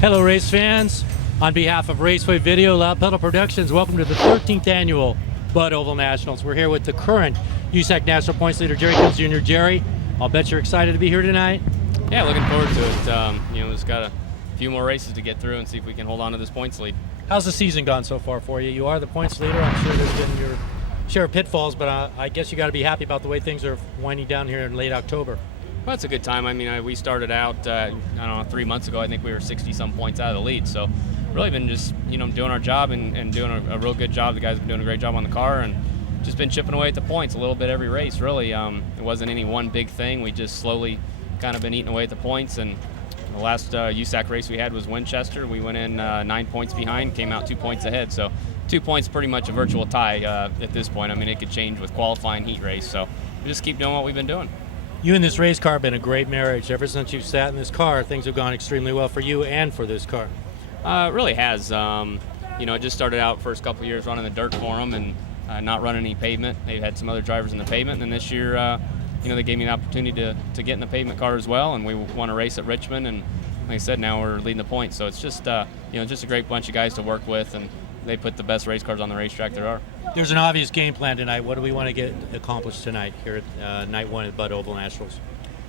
Hello race fans, on behalf of Raceway Video Loud Pedal Productions, welcome to the 13th annual Bud Oval Nationals. We're here with the current USAC National Points leader, Jerry Coons Jr. Jerry, I'll bet you're excited to be here tonight. Yeah, looking forward to it. We've just got a few more races to get through and see if we can hold on to this points lead. How's the season gone so far for you? You are the points leader. I'm sure there's been your share of pitfalls, but I guess you got to be happy about the way things are winding down here in late October. Well, it's a good time. I mean, we started out, 3 months ago. I think we were 60-some points out of the lead. So really been just, doing our job and doing a real good job. The guys have been doing a great job on the car and just been chipping away at the points a little bit every race, really. It wasn't any one big thing. We just slowly kind of been eating away at the points. And the last USAC race we had was Winchester. We went in 9 points behind, came out 2 points ahead. So 2 points, pretty much a virtual tie at this point. I mean, it could change with qualifying heat race. So we just keep doing what we've been doing. You and this race car have been a great marriage. Ever since you've sat in this car, things have gone extremely well for you and for this car. It really has. It just started out first couple of years running the dirt for them and not running any pavement. They've had some other drivers in the pavement, and then this year, they gave me the opportunity to get in the pavement car as well, and we won a race at Richmond, and like I said, now we're leading the points. So it's just, just a great bunch of guys to work with, and they put the best race cars on the racetrack there are. There's an obvious game plan tonight. What do we want to get accomplished tonight here at night one at Bud Oval Nationals?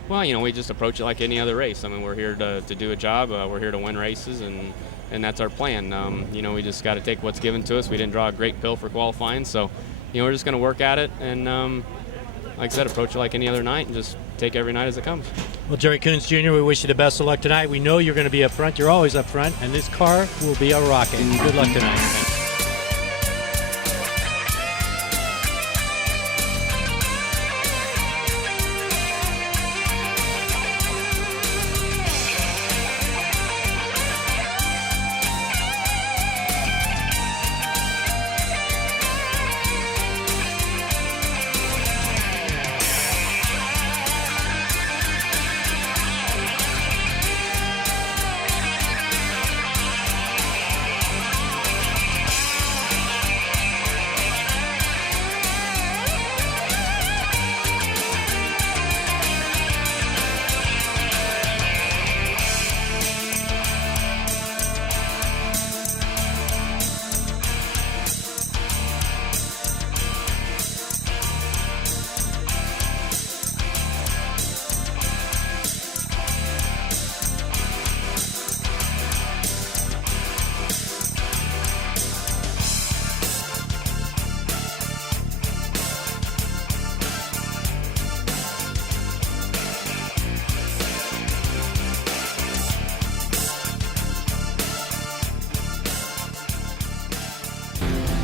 Well, we just approach it like any other race. I mean, we're here to do a job. We're here to win races, and that's our plan. We just got to take what's given to us. We didn't draw a great pill for qualifying, so we're just going to work at it and, like I said, approach it like any other night and just take every night as it comes. Well, Jerry Coons Jr., we wish you the best of luck tonight. We know you're going to be up front. You're always up front, and this car will be a rocket. Good luck tonight. Thanks.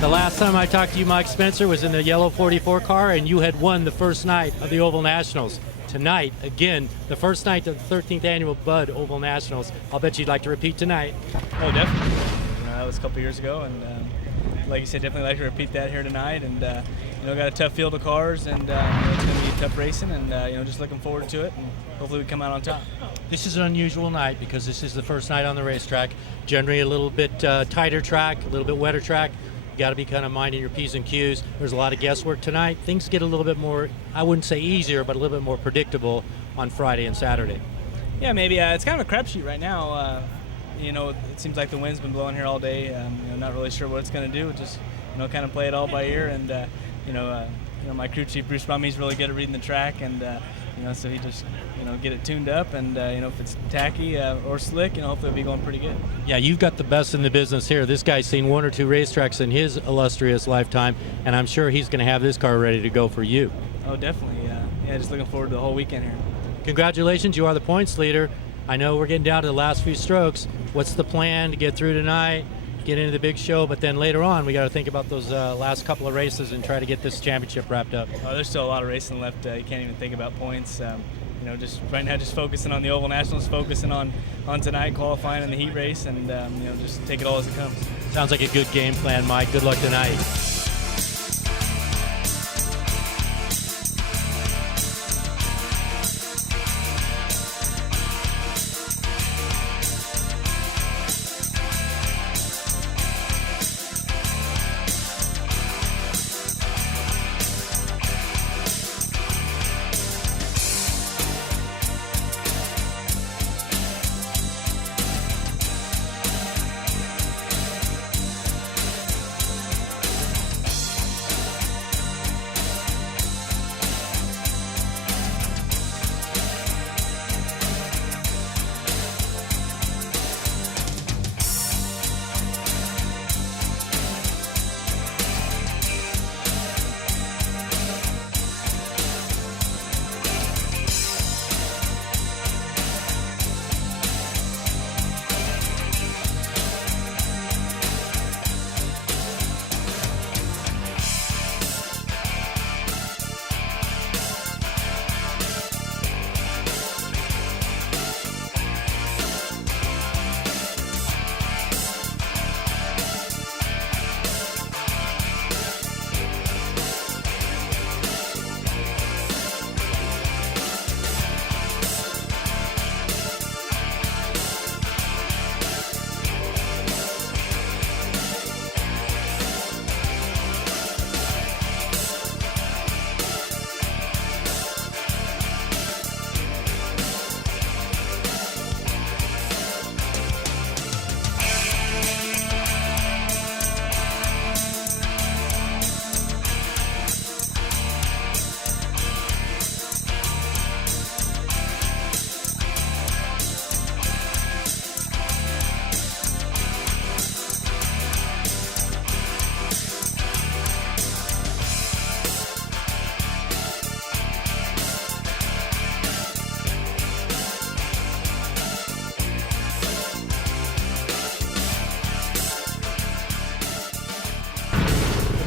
The last time I talked to you, Mike Spencer, was in the yellow 44 car, and you had won the first night of the Oval Nationals. Tonight, again, the first night of the 13th annual Bud Oval Nationals. I'll bet you'd like to repeat tonight. Oh, definitely. That was a couple years ago, and like you said, definitely like to repeat that here tonight. And got a tough field of cars, and it's going to be tough racing, and just looking forward to it, and hopefully we come out on top. This is an unusual night because this is the first night on the racetrack. Generally a little bit tighter track, a little bit wetter track. You got to be kind of minding your P's and Q's. There's a lot of guesswork tonight. Things get a little bit more, I wouldn't say easier, but a little bit more predictable on Friday and Saturday. Yeah, maybe. It's kind of a crapshoot right now. It seems like the wind's been blowing here all day. Not really sure what it's going to do. Just, kind of play it all by ear. And, my crew chief, Bruce Bummy's really good at reading the track. And, so he just, get it tuned up. And, if it's tacky or slick, hopefully it'll be going pretty good. Yeah, you've got the best in the business here. This guy's seen 1 or 2 racetracks in his illustrious lifetime, and I'm sure he's going to have this car ready to go for you. Oh, definitely. Just looking forward to the whole weekend here. Congratulations, you are the points leader. I know we're getting down to the last few strokes. What's the plan to get through tonight, get into the big show, but then later on we got to think about those last couple of races and try to get this championship wrapped up? Oh, there's still a lot of racing left. You can't even think about points. Just right now, just focusing on the Oval Nationals, focusing on tonight, qualifying in the heat race, and just take it all as it comes. Sounds like a good game plan, Mike. Good luck tonight.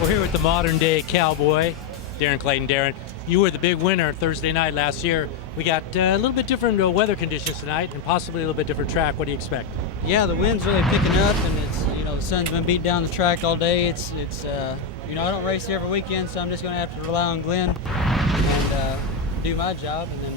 We're here with the modern day cowboy, Darren Clayton. Darren, you were the big winner Thursday night last year. We got a little bit different weather conditions tonight and possibly a little bit different track. What do you expect? Yeah, the wind's really picking up, and it's, the sun's been beating down the track all day. It's I don't race here every weekend, so I'm just going to have to rely on Glenn and do my job, and then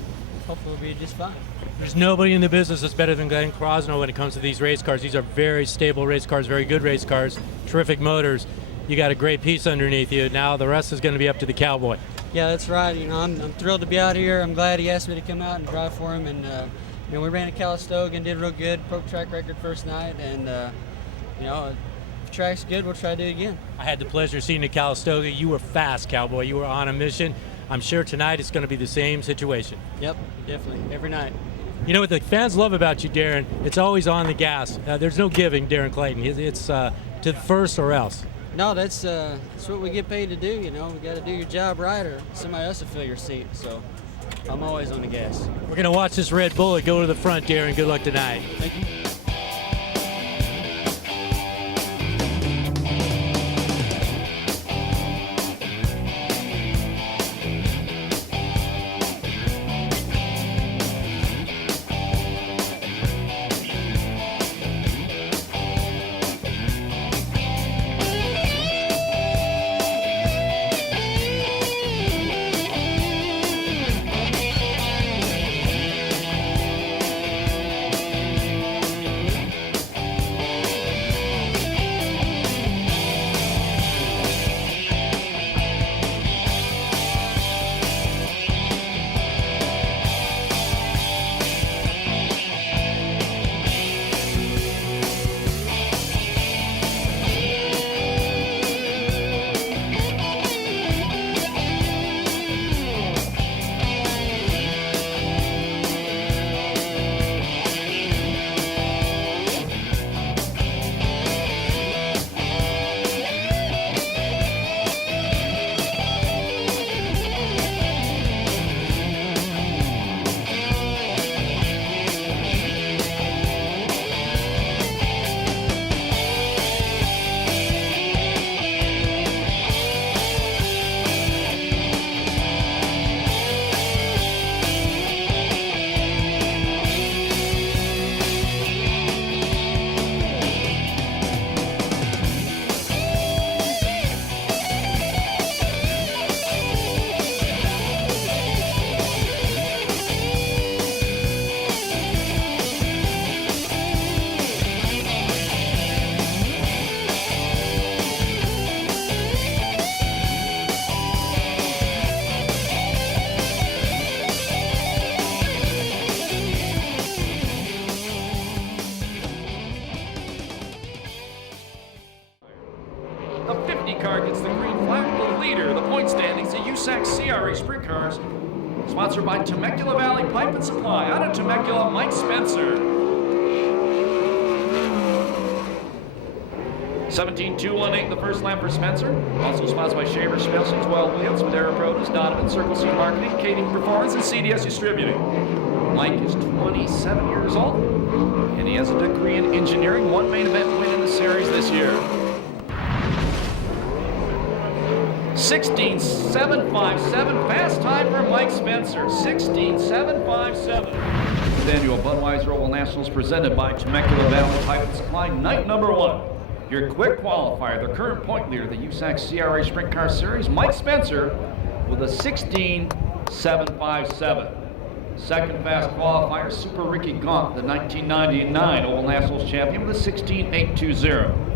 hopefully we'll be just fine. There's nobody in the business that's better than Glenn Crosno when it comes to these race cars. These are very stable race cars, very good race cars, terrific motors. You got a great piece underneath you. Now the rest is going to be up to the cowboy. Yeah, that's right. I'm thrilled to be out here. I'm glad he asked me to come out and drive for him. And we ran at Calistoga and did real good. Broke track record first night. And if the track's good, we'll try to do it again. I had the pleasure of seeing you at Calistoga. You were fast, cowboy. You were on a mission. I'm sure tonight it's going to be the same situation. Yep, definitely. Every night. You know what the fans love about you, Darren? It's always on the gas. There's no giving, Darren Clayton. It's to the first or else. No, that's what we get paid to do. We got to do your job right, or somebody else will fill your seat. So I'm always on the gas. We're going to watch this red bullet go to the front, Darren. Good luck tonight. Thank you. The 50 car gets the green flag. The leader, the point standings, the USAC CRA Sprint Cars, sponsored by Temecula Valley Pipe and Supply. Out of Temecula, Mike Spencer. 17-218 the first lap for Spencer. Also sponsored by Shaver Specialties, Well Wheels, Madera Produce, Donovan Circle C Marketing, Kading Performance, and CDS Distributing. Mike is 27 years old, and he has a degree in engineering. One main event win in the series this year. 16.757, fast time for Mike Spencer. 16.757. The annual Budweiser Oval Nationals presented by Temecula Valley Pipe and Supply, night number 1. Your quick qualifier, the current point leader, the USAC CRA Sprint Car Series, Mike Spencer, with a 16.757. Second fast qualifier, Super Ricky Gaunt, the 1999 Oval Nationals champion, with a 16.820.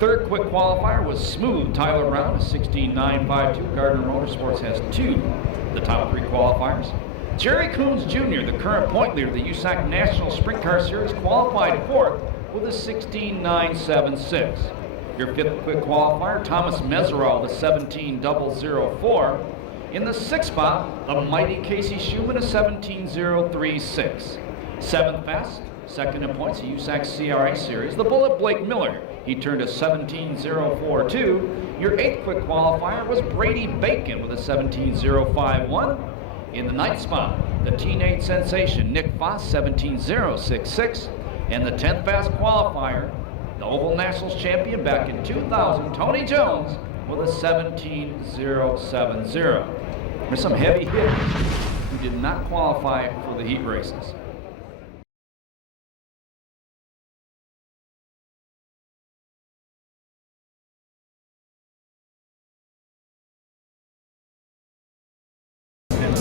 Third quick qualifier was Smooth Tyler Brown, a 16.952. Gardner Motorsports has 2 the top 3 qualifiers. Jerry Coons Jr., the current point leader of the USAC National Sprint Car Series, qualified 4th with a 16.976. Your 5th quick qualifier, Thomas Mesereau, the 17.004. In the 6th spot, the mighty Casey Schumann, a 17.036. 7th fast, second in points, the USAC CRA Series, the Bullet Blake Miller. He turned a 17.042. Your 8th quick qualifier was Brady Bacon with a 17.051. In the 9th spot, the teenage sensation Nick Foss, 17.066. And the 10th fast qualifier, the Oval Nationals champion back in 2000, Tony Jones, with a 17.070. There's some heavy hitters who did not qualify for the heat races.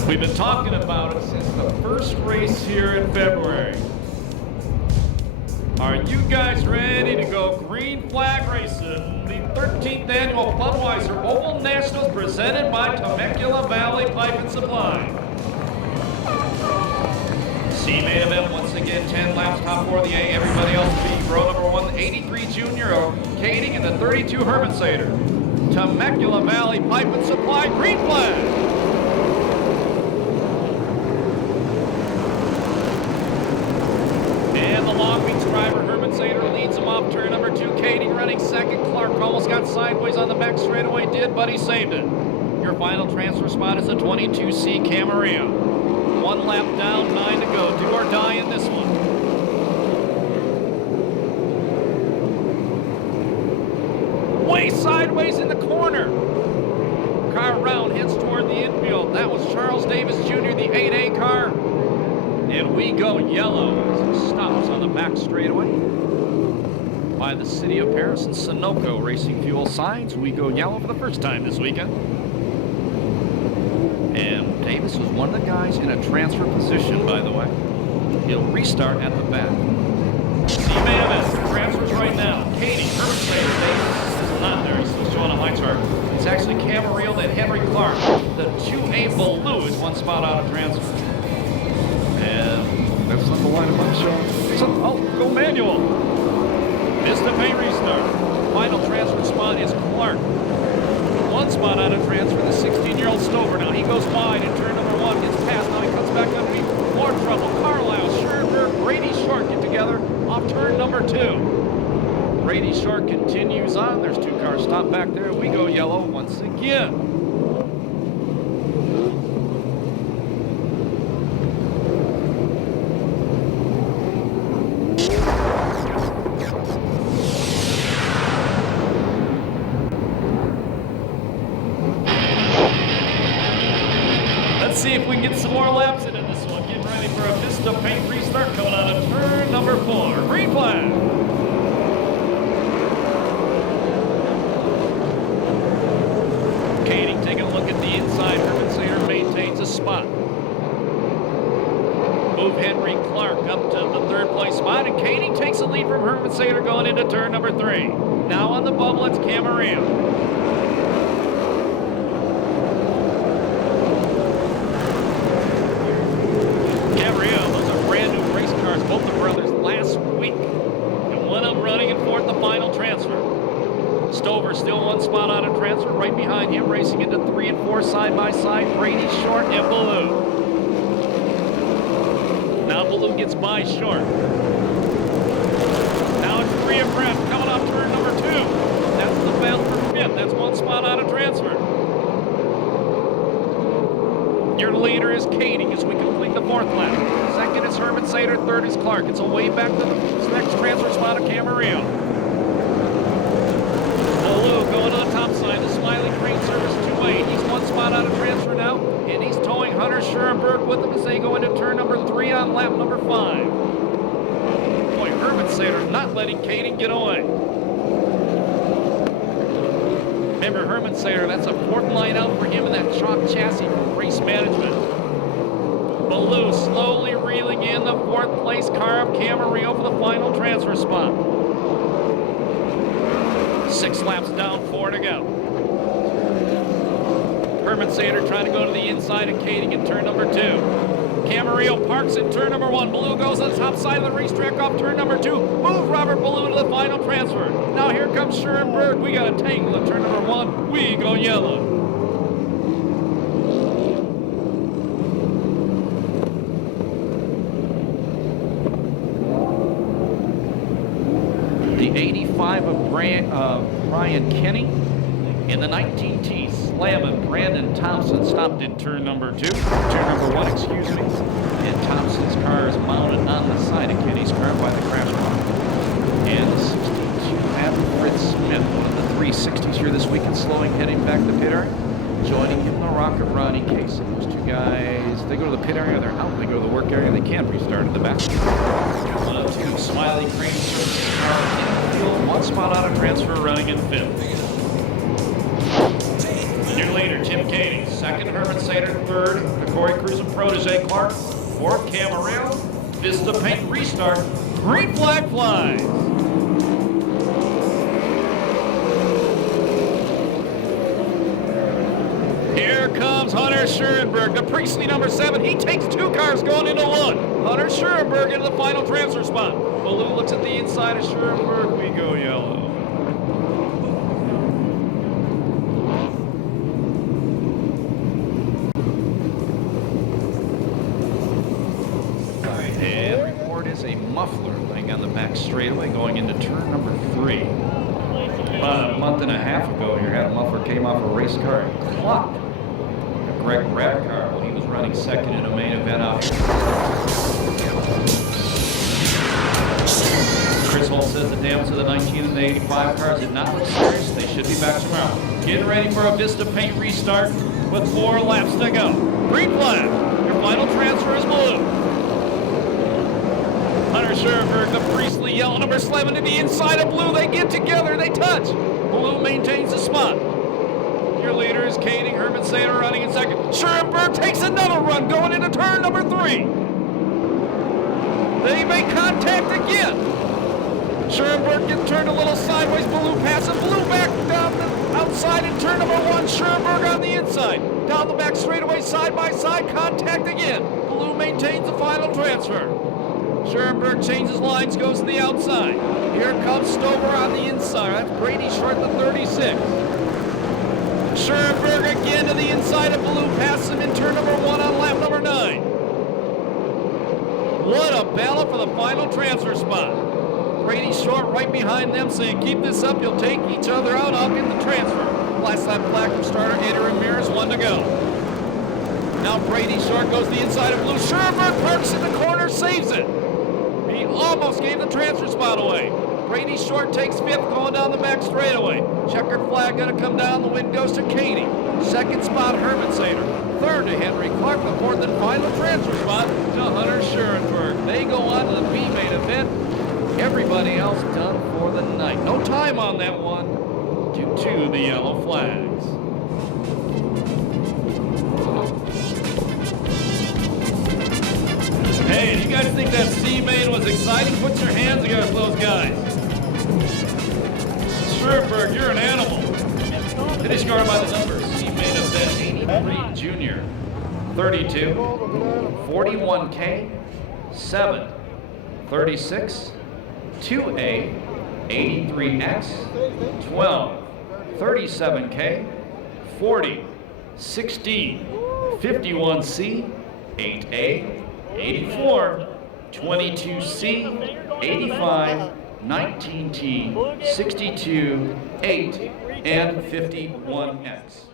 We've been talking about it since the first race here in February. Are you guys ready to go green flag racing? The 13th annual Budweiser Oval Nationals presented by Temecula Valley Pipe and Supply. C main event once again, 10 laps, top 4 of the A, everybody else B. Row number 1, 83 Junior Kading and the 32 Herman Sater. Temecula Valley Pipe and Supply, green flag. And the Long Beach driver, Herman Sater, leads him off turn number 2. Kading running second. Clark almost got sideways on the back straightaway, did, but he saved it. Your final transfer spot is a 22C Camarillo. 1 lap down, 9 to go. Do or die in this one. Way sideways in the corner. Car around, heads toward the infield. That was Charles Davis Jr., the 8A car. And we go yellow as it stops on the back straightaway by the city of Perris and Sunoco Racing Fuel signs. We go yellow for the first time this weekend. And Davis was one of the guys in a transfer position, by the way. He'll restart at the back. C-main event, transfers right now. Kading, Herman Sater, Davis is not there. He's still showing a high chart. It's actually Camarillo, then Henry Clark. The 2A Baloo is 1 spot out of transfer. And that's not the lineup I'm showing. So, oh, go manual. Missed a pay restart. Final transfer spot is Clark. 1 spot out of transfer, the 16-year-old Stover. Now he goes wide in turn number 1, gets past. Now he cuts back underneath. More trouble. Carlisle, Schoenberg, Brady Short get together off turn number 2. Brady Short continues on. There's 2 cars stopped back there. We go yellow once again. See if we can get some more laps into this one. Getting ready for a Vista paint restart coming out of turn number 4. Green flag. Kading taking a look at the inside. Herman Sater maintains a spot. Move Henry Clark up to the 3rd place spot, and Kading takes the lead from Herman Sater going into turn number 3. Now on the bubble, it's Camarillo. Both the brothers last week, and one of them running in 4th, the final transfer. Stover still 1 spot out of transfer. Right behind him, racing into 3 and 4 side by side, Brady Short and Baloo. Now Baloo gets by Short. Now it's 3 abreast, coming off turn number 2. That's the battle for 5th. That's 1 spot out of transfer. Your leader is Kading as we complete the 4th lap. 2nd is Herman Sater, 3rd is Clark. It's a way back to the next transfer spot of Camarillo. Baloo going to the top side. The Smiling Green Service 2A. He's 1 spot out of transfer now, and he's towing Hunter Schoenberg with him as they go into turn number 3 on lap number 5. Boy, Herman Sater not letting Kading get away. Remember, Herman Sater, that's a 4th line out for him in that chalk chassis for race management. Baloo slowly reeling in the 4th place car of Camarillo for the final transfer spot. 6 laps down, 4 to go. Herman Sater trying to go to the inside of Kading in turn number 2. Camarillo parks in turn number 1. Baloo goes on the top side of the racetrack off turn number 2. Move Robert Baloo to the final transfer. Now here comes Schoenberg. We got a tangle at turn number 1. We go yellow. The 85 of Brian Kenny in the 19T slamming Brandon Thompson stopped in turn number 2. Turn number 1, excuse me. And Thompson's car is mounted on the side of Kenny's car by the crash bar. And the 62 Adam Fritz Smith, one of the 360s here this weekend, slowing back to the pit area. Joining him, the Rocket Ronnie Casey. Those two guys, they go to the pit area, they're out. They go to the work area, they can't restart in the back. 102, Smiley Crane Service car in the field. One spot out of transfer, running in fifth. Your leader, Tim Cady. Second, Herman Sater. Third, McCoy Cruz and Protege Clark. Fourth, Camarillo. Vista Paint restart. Green flag flies. Here comes Hunter Schurenberg, the Priestley number 7. He takes 2 cars going into 1. Hunter Schurenberg into the final transfer spot. Baloo looks at the inside of Schurenberg. We go yellow. And report is a muffler laying on the back straightaway going into turn number 3. About a month and a half ago here, that muffler came off a race car and clocked Greg Radcar when he was running second in a main event out here. Chris Holt says the damage to the 19 and the 85 cars did not look serious. They should be back tomorrow. Getting ready for a Vista Paint restart with 4 laps to go. Green flag. Your final transfer is blue. Hunter Schurenberg, the Priestley yellow number 11 to the inside of blue. They get together, they touch. Blue maintains the spot. Your leader is Cady. Herman Sater running in second. Schurenberg takes another run going into turn number 3. They make contact again. Schurenberg gets turned a little sideways. Blue passes. Blue back down the outside in turn number 1. Schurenberg on the inside. Down the back straightaway, side by side. Contact again. Blue maintains the final transfer. Schurenberg changes lines, goes to the outside. Here comes Stover on the inside. That's Brady Short, the 36. Schurenberg again to the inside of Blue, passes him in turn number 1 on lap number 9. What a battle for the final transfer spot. Brady Short right behind them saying, keep this up, you'll take each other out, I'll get the transfer. Last lap flag from starter Gator Ramirez, 1 to go. Now Brady Short goes to the inside of Blue. Schurenberg parks in the corner, saves it. He almost gave the transfer spot away. Brady Short takes 5th going down the back straightaway. Checkered flag going to come down. The win goes to Cady. 2nd spot, Herman Sater. 3rd to Henry Clark. The 4th and final transfer spot to Hunter Schurenberg. They go on to the B main event. Everybody else done for the night. No time on that one due to the yellow flags. Hey, do you guys think that C main was exciting? Put your hands together for those guys. Schurenberg, you're an animal. Finish guard by the numbers. C main event 83 junior, 32, 41K, 7, 36, 2A, 83X, 12, 37K, 40, 16, 51C, 8A, 84, 22C, 85, 19T, 62, 8, and 51X.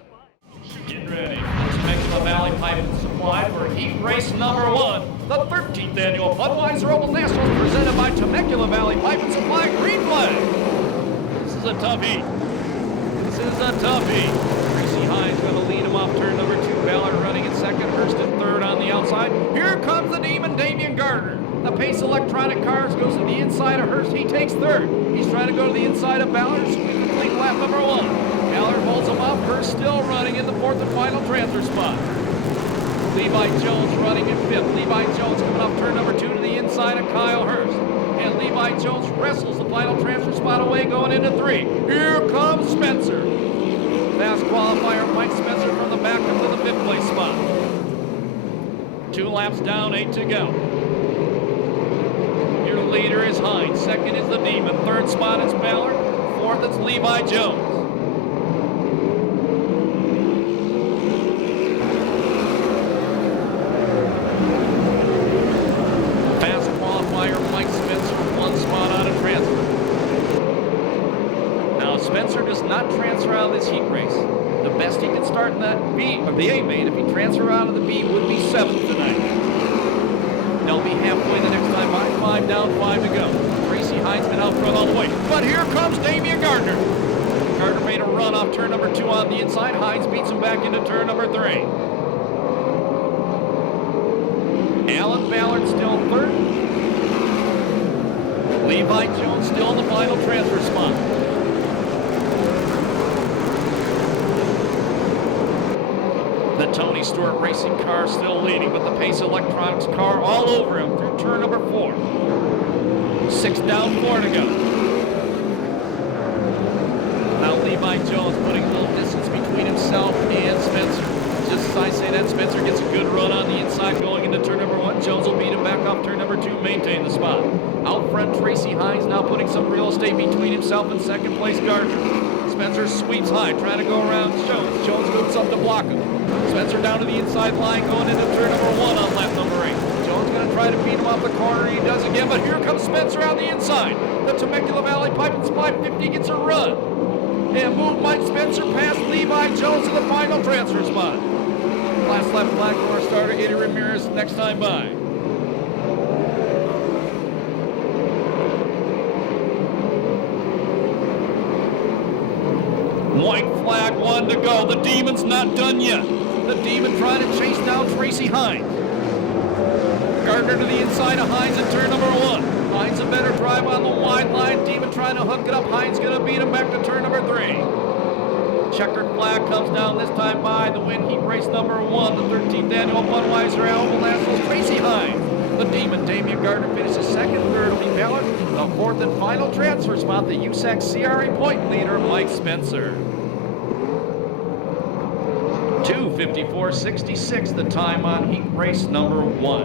Get ready. Temecula Valley Pipe and Supply for heat race number 1. The 13th annual Budweiser Oval Nationals presented by Temecula Valley Pipe and Supply. Green flag. This is a tough heat. This is a tough heat. Tracy Hines going to lead him off turn number 2. Ballard running in second. Hurst in third on the outside. Here comes the demon, Damian Gardner. The Pace Electronic Cars goes to the inside of Hurst. He takes third. He's trying to go to the inside of Ballard. Complete lap number 1. Ballard holds him up. Hurst still running in the 4th and final transfer spot. Levi Jones running in 5th. Levi Jones coming off turn number 2 to the inside of Kyle Hurst. And Levi Jones wrestles the final transfer spot away going into 3. Here comes Spencer. Fast qualifier Mike Spencer from the back up to the 5th place spot. 2 laps down, 8 to go. Your leader is Hines. 2nd is the Demon. 3rd spot is Ballard. 4th it's Levi Jones. Fast qualifier Mike Spencer, 1 spot out of transfer. Now Spencer does not transfer out of this heat race. The best he can start in that B, or the A main, if he transfer out of the B, would be 7th tonight. They'll be halfway the next time by. 5 down, 5 to go. Tracy Hines been out front all the way. But here comes Damian Gardner. Gardner made a run run off turn number 2 on the inside. Hines beats him back into turn number 3. Alan Ballard still third. Levi Jones still in the final transfer spot. The Tony Stewart Racing car still leading, but the Pace Electronics car all over him through turn number 4. 6 down, 4 to go. Now Levi Jones putting a little distance between himself and Spencer. Just as I say that, Spencer gets a good run on the inside going into turn number 1. Jones will beat him back off turn number 2, maintain the spot. Out front, Tracy Hines now putting some real estate between himself and second place Gardner. Spencer sweeps high, trying to go around Jones. Jones moves up to block him. Spencer down to the inside line going into turn number 1 on lap number 8. Jones going to try to beat him off the corner. He does again, but here comes Spencer on the inside. The Temecula Valley Pipe and Supply 50 gets a run. And move Mike Spencer past Levi Jones to the final transfer spot. Last lap flag for starter Eddie Ramirez next time by. White flag, 1 to go. The Demon's not done yet. The Demon trying to chase down Tracy Hines. Gardner to the inside of Hines in turn number 1. Hines a better drive on the wide line. Demon trying to hook it up. Hines going to beat him back to turn number 3. Checkered flag comes down this time by the win heat race number 1. The 13th annual Budweiser Oval Nationals. Tracy Hines. The Demon, Damian Gardner finishes second. Third, Lee Ballard. The 4th and final transfer spot, the USAC CRA point leader, Mike Spencer. 2:54.66, the time on heat race number 1.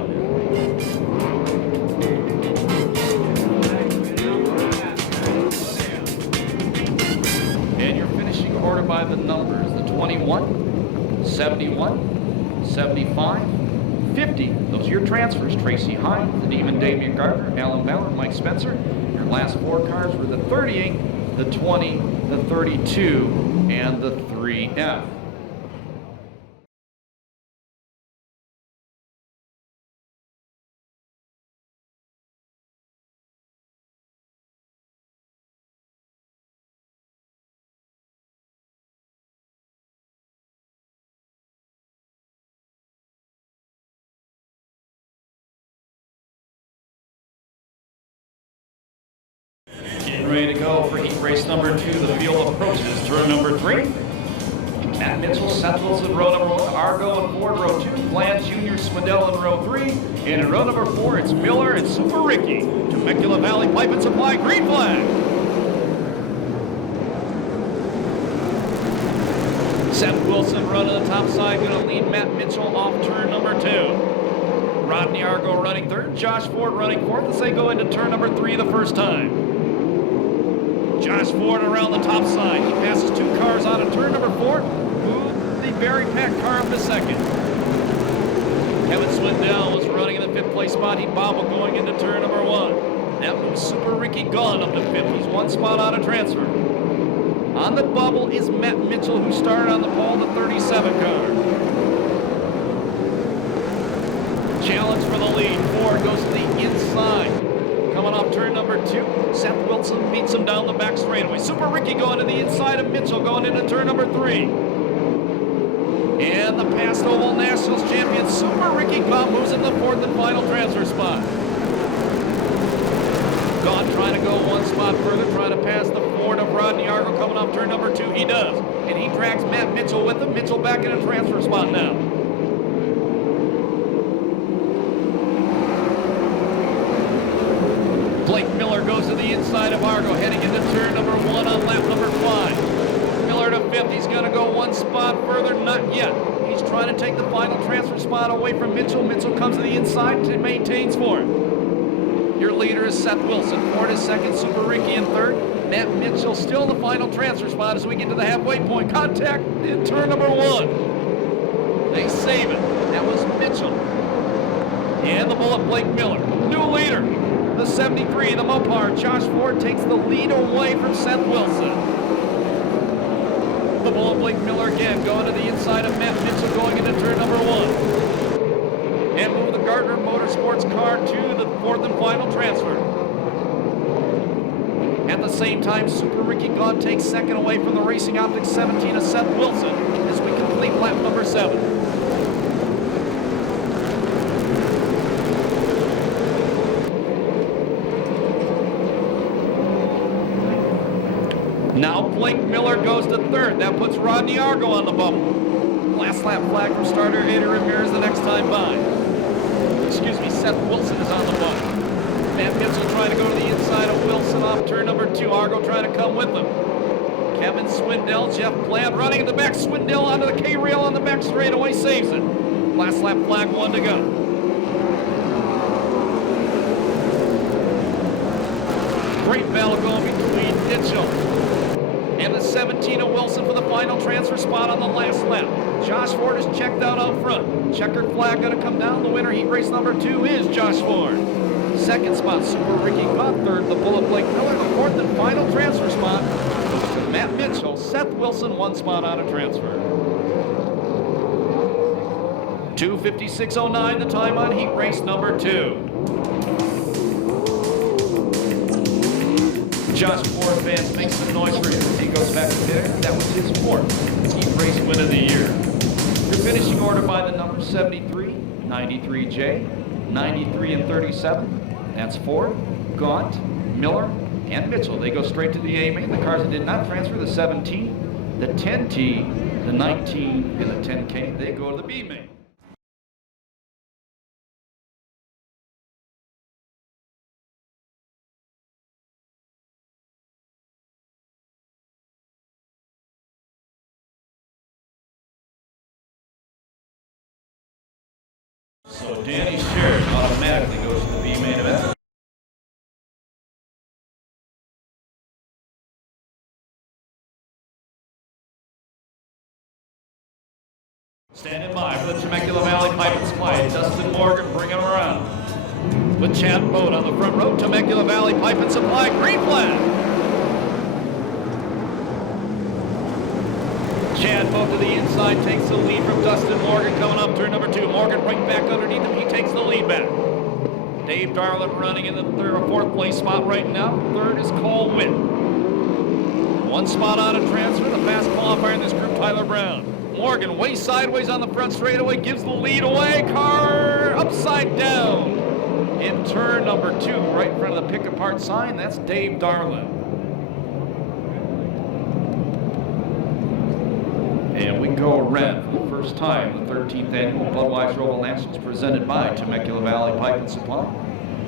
And your finishing order by the numbers, the 21, 71, 75, 50. Those are your transfers. Tracy Hines, the Demon Damian Gardner, Alan Ballard, Mike Spencer. Your last 4 cars were the 38, the 20, the 32, and the 3F. Getting ready to go for heat race number 2. The field approaches turn number 3. Matt Mitchell, Seth Wilson, row number 1. Argo and Ford, row 2. Bland Jr., Smedell in row 3. And in row number 4, it's Miller and Super Ricky. Temecula Valley Pipe and Supply, green flag. Seth Wilson running the top side, going to lead Matt Mitchell off turn number 2. Rodney Argo running 3rd. Josh Ford running 4th as they go into turn number 3 the first time. Josh Ford around the top side. He passes 2 cars out of turn number 4. Move the Barry Pack car up to 2nd. Kevin Swindell was running in the 5th place spot. He bobbled going into turn number 1. That moves Super Ricky Gunn up to 5th. He's 1 spot out of transfer. On the bubble is Matt Mitchell, who started on the pole, the 37 car. Challenge for the lead. Ford goes to the inside. Coming off turn number 2, Seth Wilson beats him down the back straightaway. Super Ricky going to the inside of Mitchell, going into turn number 3. And the past Oval Nationals champion, Super Ricky Gunn, moves in the 4th and final transfer spot. Gunn trying to go 1 spot further, trying to pass the Ford of Rodney Argo coming off turn number 2. He does. And he drags Matt Mitchell with him. Mitchell back in a transfer spot now. Blake Miller goes to the inside of Argo, heading into turn number 1 on lap number 5. Miller to 5th. He's going to go 1 spot further. Not yet. He's trying to take the final transfer spot away from Mitchell. Mitchell comes to the inside and maintains for him. Your leader is Seth Wilson. Ford is 2nd. Super Ricky in 3rd. Matt Mitchell still in the final transfer spot as we get to the halfway point. Contact in turn number 1. They save it. That was Mitchell. And the bullet, Blake Miller. New leader. The 73, the Mopar, Josh Ford takes the lead away from Seth Wilson. The bullet, Blake Miller again, going to the inside of Matt Mitchell, going into turn number 1. And move the Gardner Motorsports car to the 4th and final transfer. At the same time, Super Ricky Gaunt takes second away from the Racing Optics 17 of Seth Wilson as we complete lap number 7. Now Blake Miller goes to third. That puts Rodney Argo on the bubble. Last lap flag from starter Ada Ramirez the next time by. Excuse me, Seth Wilson is on the bubble. Matt Mitchell trying to go to the inside of Wilson off turn number 2. Argo trying to come with him. Kevin Swindell, Jeff Bland running in the back. Swindell onto the K-rail on the back straightaway, saves it. Last lap flag, 1 to go. Great battle going between Mitchell and the 17 of Wilson for the final transfer spot on the last lap. Josh Ford is checked out out front. Checkered flag going to come down. The winner, heat race number 2, is Josh Ford. Second spot, Super Ricky Gaunt. Third, the Bullet Blake Miller. The fourth and final transfer spot, Matt Mitchell. Seth Wilson, 1 spot out of transfer. 2:56.09, the time on heat race number 2. Josh Ford fans, make some noise for him as he goes back to there. That was his 4th heat race win of the year. Your finishing order by the number 73, 93J, 93 and 37. That's Ford, Gaunt, Miller, and Mitchell. They go straight to the A main. The cars that did not transfer, the 17, the 10T, the 19, and the 10K, they go to the B main. So Danny Sherritt automatically goes to the B main event. Standing by for the Temecula Valley Pipe and Supply. Dustin Morgan bringing him around. With Chad Boat on the front row. Temecula Valley Pipe and Supply. Green flag. Chad Boat to the inside takes the lead from Dustin Morgan coming up turn number 2. Morgan right back underneath him. He takes the lead back. Dave Darlin running in the 3rd or 4th place spot right now. 3rd is Cole Witt. 1 spot out of transfer. The fast qualifier in this group, Tyler Brown. Morgan way sideways on the front straightaway, gives the lead away. Car upside down in turn number 2, right in front of the pick apart sign. That's Dave Darlin. And we go red for the first time. The 13th annual Budweiser Oval Nationals presented by Temecula Valley Pipe and Supply.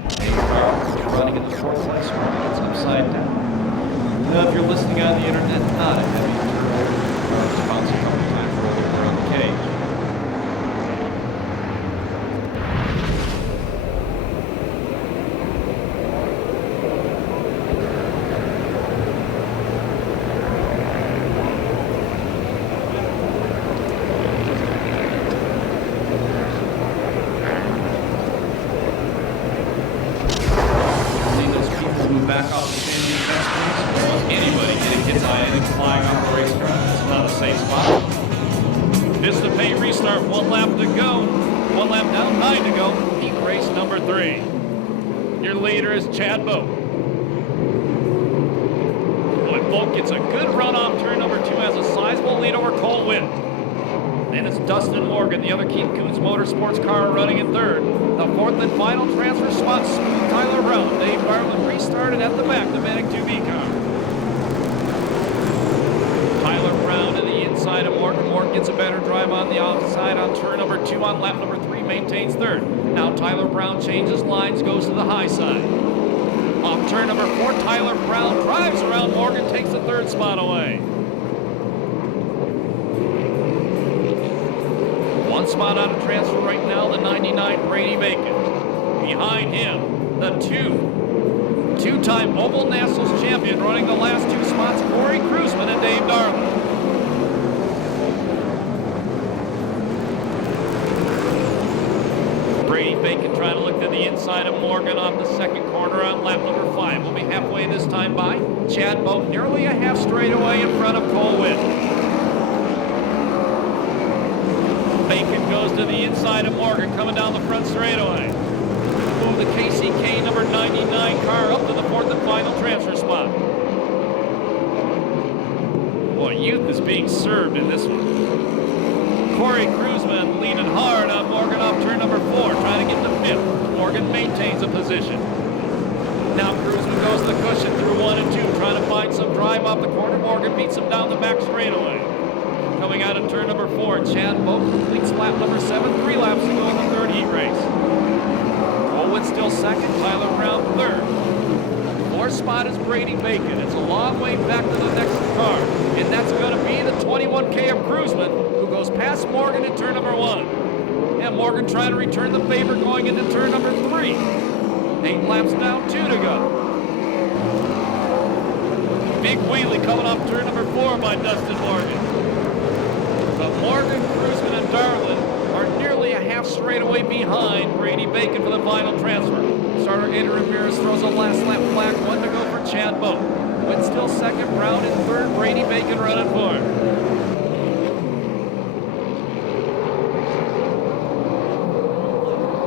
Dave Darlin running in the 4th place. Morgan, it's upside down. Now, if you're listening on the internet, not a heavy turbo sponsor company. Okay. See those people move back off the standing fence. Anybody getting hit by anything flying off the racetrack? It's not a safe spot. Vista Pay restart, 1 lap to go. 1 lap down, 9 to go. Heat race number 3. Your leader is Chad Boat. Boy, Boat gets a good run off turn number 2, has a sizable lead over Cole Witt. Then it's Dustin Morgan, the other Keith Kunz Motorsports car running in 3rd. The 4th and final transfer spot, Smooth Tyler Brown. Dave Garland restarted at the back, the Manic 2B car. Tyler Brown to the inside of Morgan. Morgan gets a better drive on the outside on turn number 2 on lap number 3, maintains 3rd. Now Tyler Brown changes lines, goes to the high side. Off turn number 4, Tyler Brown drives around Morgan, takes the 3rd spot away. 1 spot out of transfer right now, the 99 Brady Bacon. Behind him, the 2-time Oval Nationals champion running the last 2 spots, Corey Kruzman and Dave Darlin. Brady Bacon trying to look to the inside of Morgan off the 2nd corner on lap number 5. We'll be halfway this time by. Chad Boat nearly a half straightaway in front of Cole Witt. Bacon goes to the inside of Morgan coming down the front straightaway. Move the KCK number 99 car up to the 4th and final transfer spot. Boy, youth is being served in this one. Corey Kruzman leaning hard on Morgan off turn number 4, trying to get to 5th. Morgan maintains a position. Now Kruzman goes to the cushion through 1 and 2, trying to find some drive off the corner. Morgan beats him down the back straightaway. Coming out of turn number 4, Chad Boat completes lap number 7, 3 laps to go in the 3rd heat race. Colwood still 2nd, Tyler Brown 3rd. 4th spot is Brady Bacon. It's a long way back to the next car, and that's going to be the 21K of Kruzman, who goes past Morgan in turn number 1. And Morgan trying to return the favor going into turn number 3. 8 laps down, 2 to go. Big wheelie coming off turn number 4 by Dustin Morgan. But Morgan, Kruzman, and Darlin are nearly a half straightaway behind Brady Bacon for the final transfer. Starter Eddie Ramirez throws a last lap flag, 1 to go for Chad Boat. Witt still 2nd, Brown in 3rd, Brady Bacon running 4th.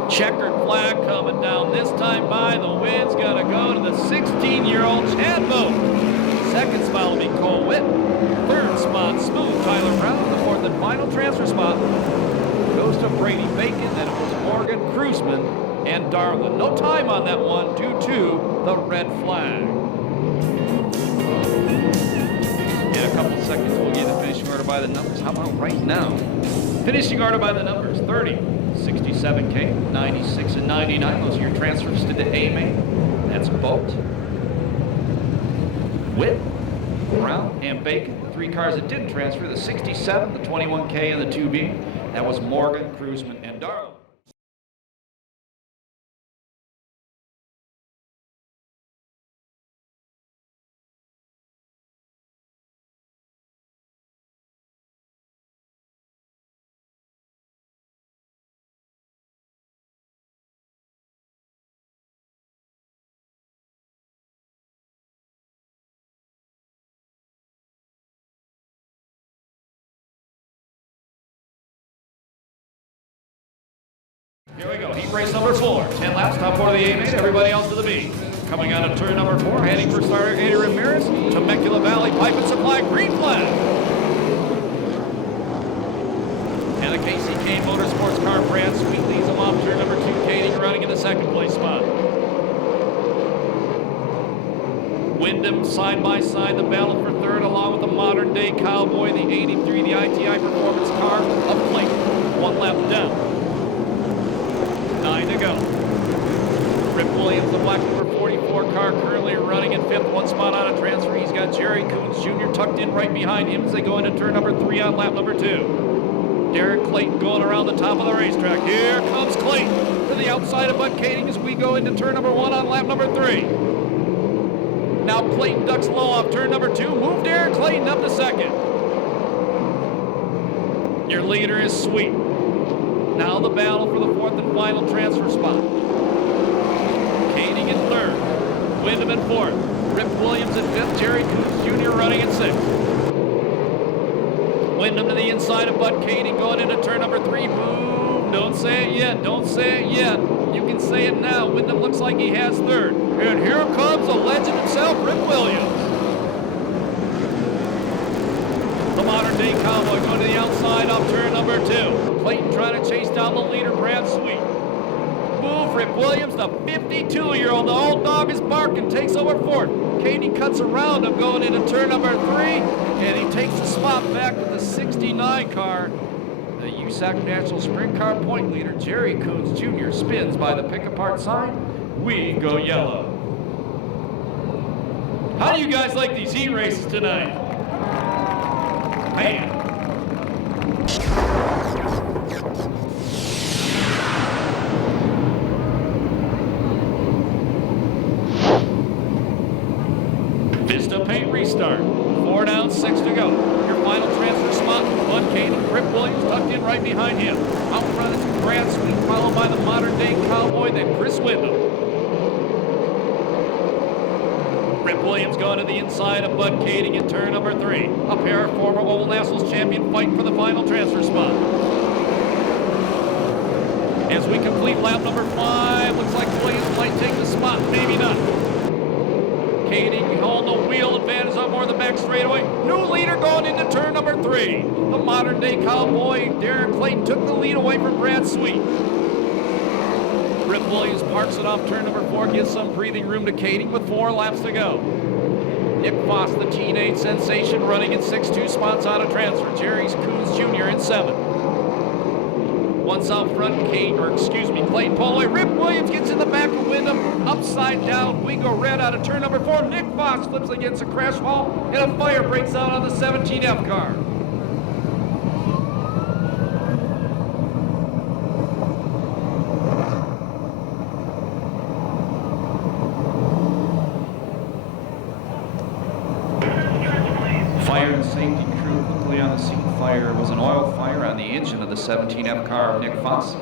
Checkered flag coming down, this time by the wind's gonna go to the 16-year-old Chad Boat. 2nd spot will be Cole Witt. 3rd spot, smooth Tyler Brown. The 4th and final transfer spot goes to Brady Bacon. Then it was Morgan, Kruzman, and Darlin. No time on that one due to the red flag. In a couple seconds, we'll get the finishing order by the numbers. How about right now? Finishing order by the numbers, 30, 67K, 96, and 99. Those are your transfers to the A main. That's Boat, Witt, Brown, and Bacon. The 3 cars that didn't transfer, the 67, the 21K, and the 2B. That was Morgan, Kruzman, and Darlin. Here we go, heat race number 4. 10 laps, top 4 of the A main, everybody else to the B. Coming out of turn number 4, heading for starter Eddie Ramirez. Temecula Valley Pipe and Supply, green flag. And the KCK Motorsports car brand sweet leads them off turn number 2, Kading running in the 2nd place spot. Wyndham side by side, the battle for 3rd, along with the modern day Cowboy, the 83, the ITI performance car of Clayton. 1 lap down. 9 to go. Rip Williams, the black number 44 car, currently running in 5th, 1 spot on a transfer. He's got Jerry Coons Jr. tucked in right behind him as they go into turn number 3 on lap number 2. Derek Clayton going around the top of the racetrack. Here comes Clayton to the outside of Bud Kading as we go into turn number 1 on lap number 3. Now Clayton ducks low off turn number 2. Move Derek Clayton up to 2nd. Your leader is Sweet. Now the battle for the 4th and final transfer spot. Kading in 3rd, Wyndham in 4th, Rip Williams in 5th, Jerry Coons Jr. running in 6th. Wyndham to the inside of Bud Kading going into turn number 3. Boom, don't say it yet, don't say it yet. You can say it now. Wyndham looks like he has 3rd. And here comes the legend himself, Rip Williams. The modern day Cowboy going to the outside off turn number 2. Clayton trying to chase down the leader, Brad Sweet. Move, Rip Williams, the 52-year-old. The old dog is barking, takes over 4th. Kading cuts around him going into turn number 3, and he takes the spot back with the 69 car. The USAC National Sprint Car point leader, Jerry Coons Jr. spins by the pick-apart sign. We go yellow. How do you guys like these heat races tonight? Man. Vista Paint restart. 4 down, 6 to go. Your final transfer spot, Bud Kading, Rip Williams tucked in right behind him. Out front is Brad Sweet, followed by the modern day Cowboy, then Chris Wyndham. Rip Williams going to the inside of Bud Kading in turn number 3. A pair of former Oval Nationals champion fighting for the final transfer spot. As we complete lap number 5, looks like Williams might take the spot, maybe not. Kading holding the wheel advantage on more of the back straightaway. New leader going into 3. The modern-day cowboy, Darren Clayton, took the lead away from Brad Sweet. Rip Williams parks it off turn number 4, gives some breathing room to Katie with 4 laps to go. Nick Foss, the teenage sensation, running in 6-2 spots out of transfer. Jerry Coons Jr. in 7. Once out front, Clayton pull away. Rip Williams gets in the back of Wyndham, upside down. We go red out of turn number 4. Nick Foss flips against a crash wall, and a fire breaks out on the 17F car. Fire and safety crew quickly on the scene. Fire was an oil fire on the engine of the 17F car of Nick Foss.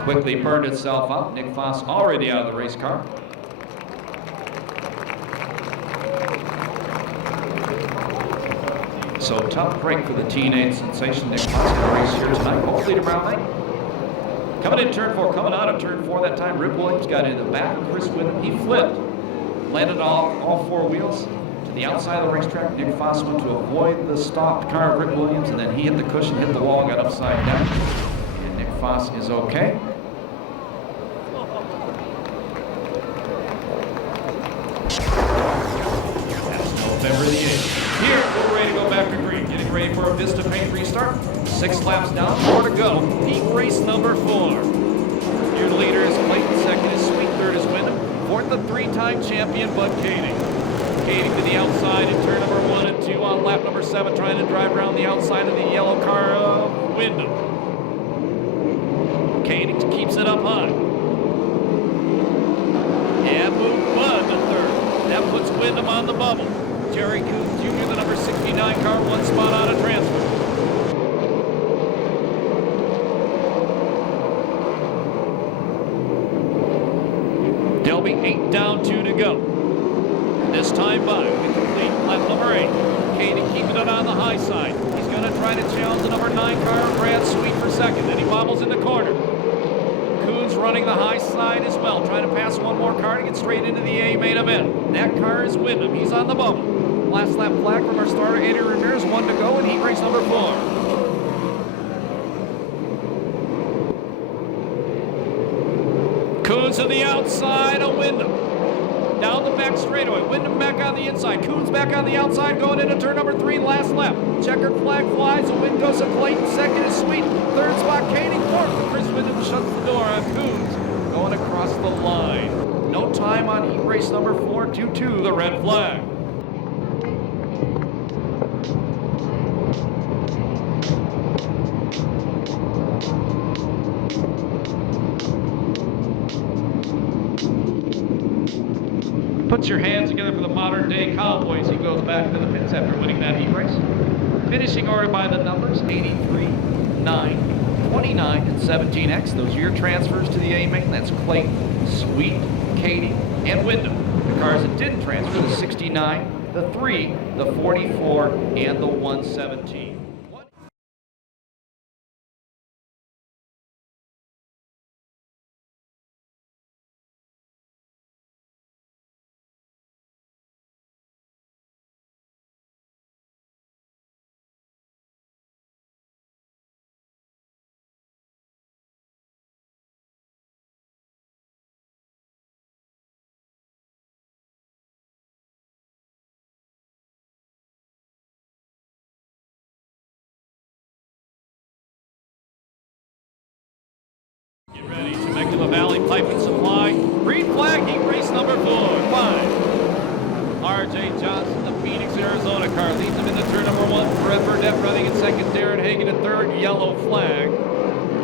Quickly burned itself up. Nick Foss already out of the race car. So tough break for the teenage sensation Nick Foss in the race here tonight. Hopefully to Brown Lake. Coming in turn 4, coming out of turn 4 that time, Rip Williams got in the back of Chris Wyndham. He flipped, landed all 4 wheels. To the outside of the racetrack, Nick Foss went to avoid the stopped car of Rip Williams, and then he hit the cushion, hit the wall, got upside down. And Nick Foss is okay. That's November the 8th. Here, we're ready to go back to green. Getting ready for a Vista Paint restart. 6 laps down, 4 to go. Heat race number 4. Your leader is Clayton, second is Sweet, third is Wyndham, fourth the 3-time champion Bud Koenig. Koenig to the outside in turn number 1 and 2 on lap number 7, trying to drive around the outside of the yellow car of Wyndham. Koenig keeps it up high. And move Bud to third. That puts Wyndham on the bubble. Jerry Coons Jr., the number 69 car, 1 spot out of transfer. There'll be 8 down, 2 to go. This time by, we complete lap number 8. Koenig keeping it on the high side. He's going to try to challenge the number 9 car, Brad Sweet, for second. Then he bobbles in the corner. Coons running the high side as well, trying to pass one more car to get straight into the A main event. That car is Wyndham. He's on the bubble. Last lap flag from our starter, Eddie Ramirez, 1 to go in heat race number 4. Coons to the outside of Wyndham. Down the back straightaway. Wyndham back on the inside. Coons back on the outside going into turn number 3, last lap. Checkered flag flies. The win goes to Clayton. Second is Sweet. Third spot, Koenig. Fourth, Chris Wyndham shuts the door on Coons. Going across the line. No time on heat race number 4 due to the red flag. Put your hands together for the modern-day Cowboys. He goes back to the pits after winning that heat race. Finishing order by the numbers, 83, 9, 29, and 17X. Those are your transfers to the A main. That's Clayton, Sweet, Katie, and Wyndham. The cars that didn't transfer, the 69, the 3, the 44, and the 117. Get ready, Temecula Valley Pipe and Supply. Green flag, heat race number 4, 5. R.J. Johnson, the Phoenix, Arizona car, leads him into turn number 1. Fred Burdett running in second, Darren Hagan in third, yellow flag.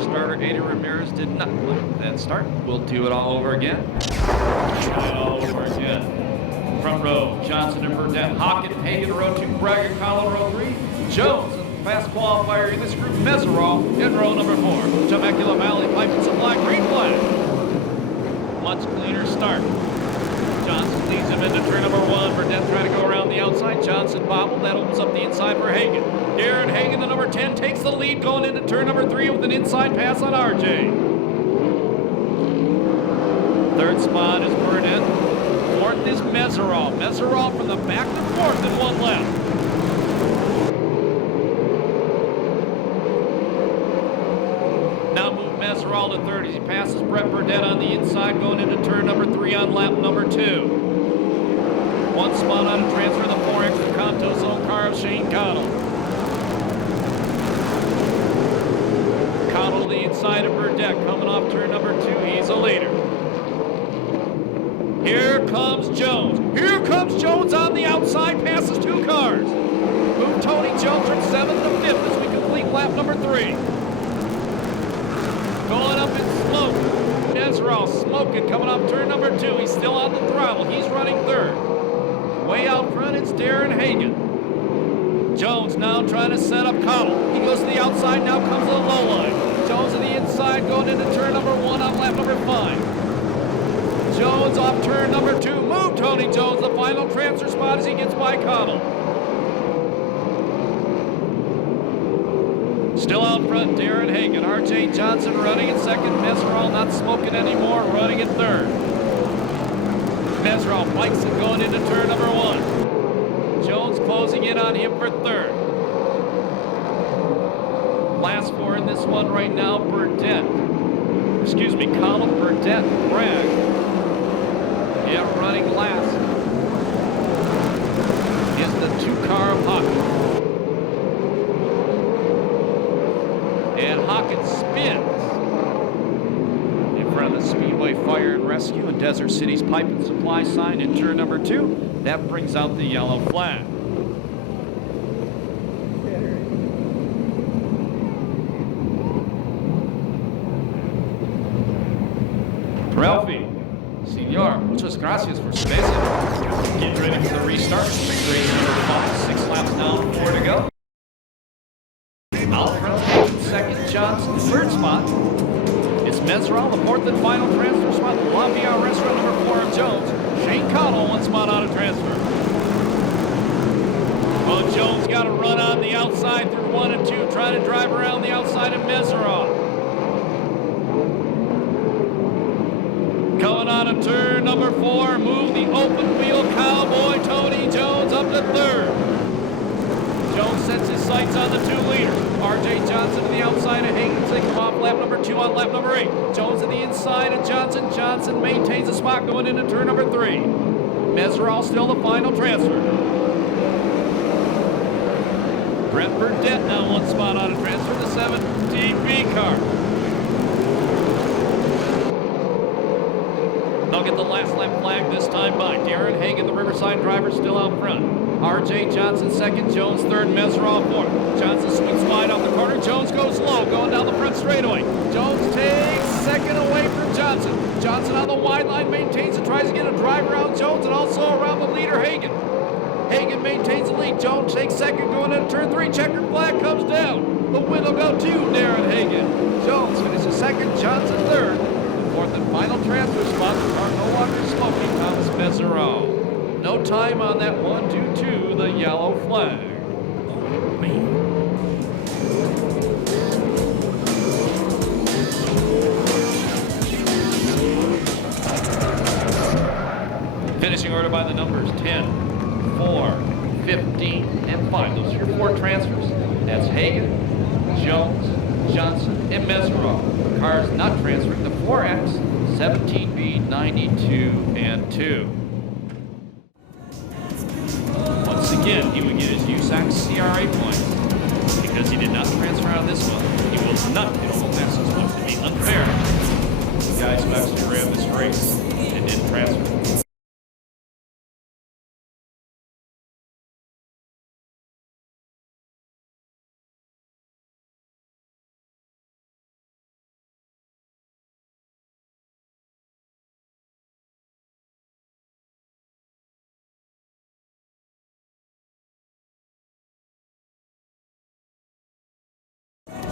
Starter Eddie Ramirez did not like that start. We'll do it all over again. Try it all over again. Front row, Johnson and Burdett, Hocken, Hagan, row 2, Bragger, Collin, row 3, Jones, fast qualifier in this group, Meserol in row number 4. Temecula Valley Pipe and Supply, green flag. Much cleaner start. Johnson leads him into turn number 1. Burdett trying to go around the outside. Johnson bobbled. That opens up the inside for Hagan. Darren Hagan, the number 10, takes the lead going into turn number 3 with an inside pass on RJ. Third spot is Burdett. Fourth is Meserol. Meserol from the back to fourth in 1 lap. Mesereau to third as he passes Brett Burdett on the inside going into turn number 3 on lap number 2. One spot on a transfer to the 4X for Conto's own car of Shane Cottle. Cottle to the inside of Burdett coming off turn number 2. He's a leader. Here comes Jones. Here comes Jones on the outside, passes 2 cars. Move Tony Jones from 7th to 5th as we complete lap number 3. Going up in smoke. Mesereau smoking coming off turn number 2. He's still on the throttle. He's running 3rd. Way out front, it's Darren Hagan. Jones now trying to set up Cottle. He goes to the outside, now comes to the low line. Jones to the inside going into turn number 1 on lap number 5. Jones off turn number 2. Move Tony Jones, the final transfer spot as he gets by Cottle. Still out front, Darren Hagan. R.J. Johnson running in 2nd. Mesereau not smoking anymore, running in 3rd. Mesereau bikes it going into turn number 1. Jones closing in on him for 3rd. Last 4 in this one right now, Cottle, Burdett, Bragg. Yeah, running last is the 2-car of Hawkins. And Hawkins spins in front of the Speedway Fire and Rescue and Desert City's Pipe and Supply sign in turn number 2. That brings out the yellow flag. Ralphie. Senor, muchas gracias for spacing. Get ready for the restart. Race number 5, 6 laps down, 4 to go. Out front, 2nd, Johnson, 3rd spot. It's Mesereau, the 4th and final transfer spot. Lafayette Restaurant number 4 of Jones. Shane Cottle, 1 spot out of transfer. Well, Jones got a run on the outside through 1 and 2, trying to drive around the outside of Mesereau. Coming out of turn number 4, move the open wheel cowboy Tony Jones up to 3rd. Jones sets his sights on the 2-liter. R.J. Johnson to the outside of Hagan, taking him off lap number 2 on lap number 8. Jones to the inside of Johnson. Johnson maintains the spot going into turn number 3. Mesereau still the final transfer. Brett Burdett now 1 spot out of transfer, the 17B car. They'll get the last lap flag this time by Darren Hagan, the Riverside driver, still out front. R.J. Johnson 2nd, Jones 3rd, Mesereau 4th. Johnson swings wide off the corner. Jones goes low, going down the front straightaway. Jones takes 2nd away from Johnson. Johnson on the wide line maintains and tries to get a drive around Jones and also around the leader Hagan. Hagan maintains the lead. Jones takes 2nd going into turn 3. Checkered flag comes down. The win will go to Darren Hagan. Jones finishes 2nd, Johnson 3rd. 4th and final transfer spot. The car no longer smoking. Thomas Mesereau. No time on that one due to the yellow flag. Oh, man. Finishing order by the numbers 10, 4, 15, and 5. Those are your 4 transfers. That's Hagan, Jones, Johnson, and Mesereau. Cars not transferring the 4X, 17B, 92, and 2. Once again, he would get his USAC CRA points. Because he did not transfer out of this one, he will not get a full national points. To be unfair, the guys who actually ran this race and didn't transfer.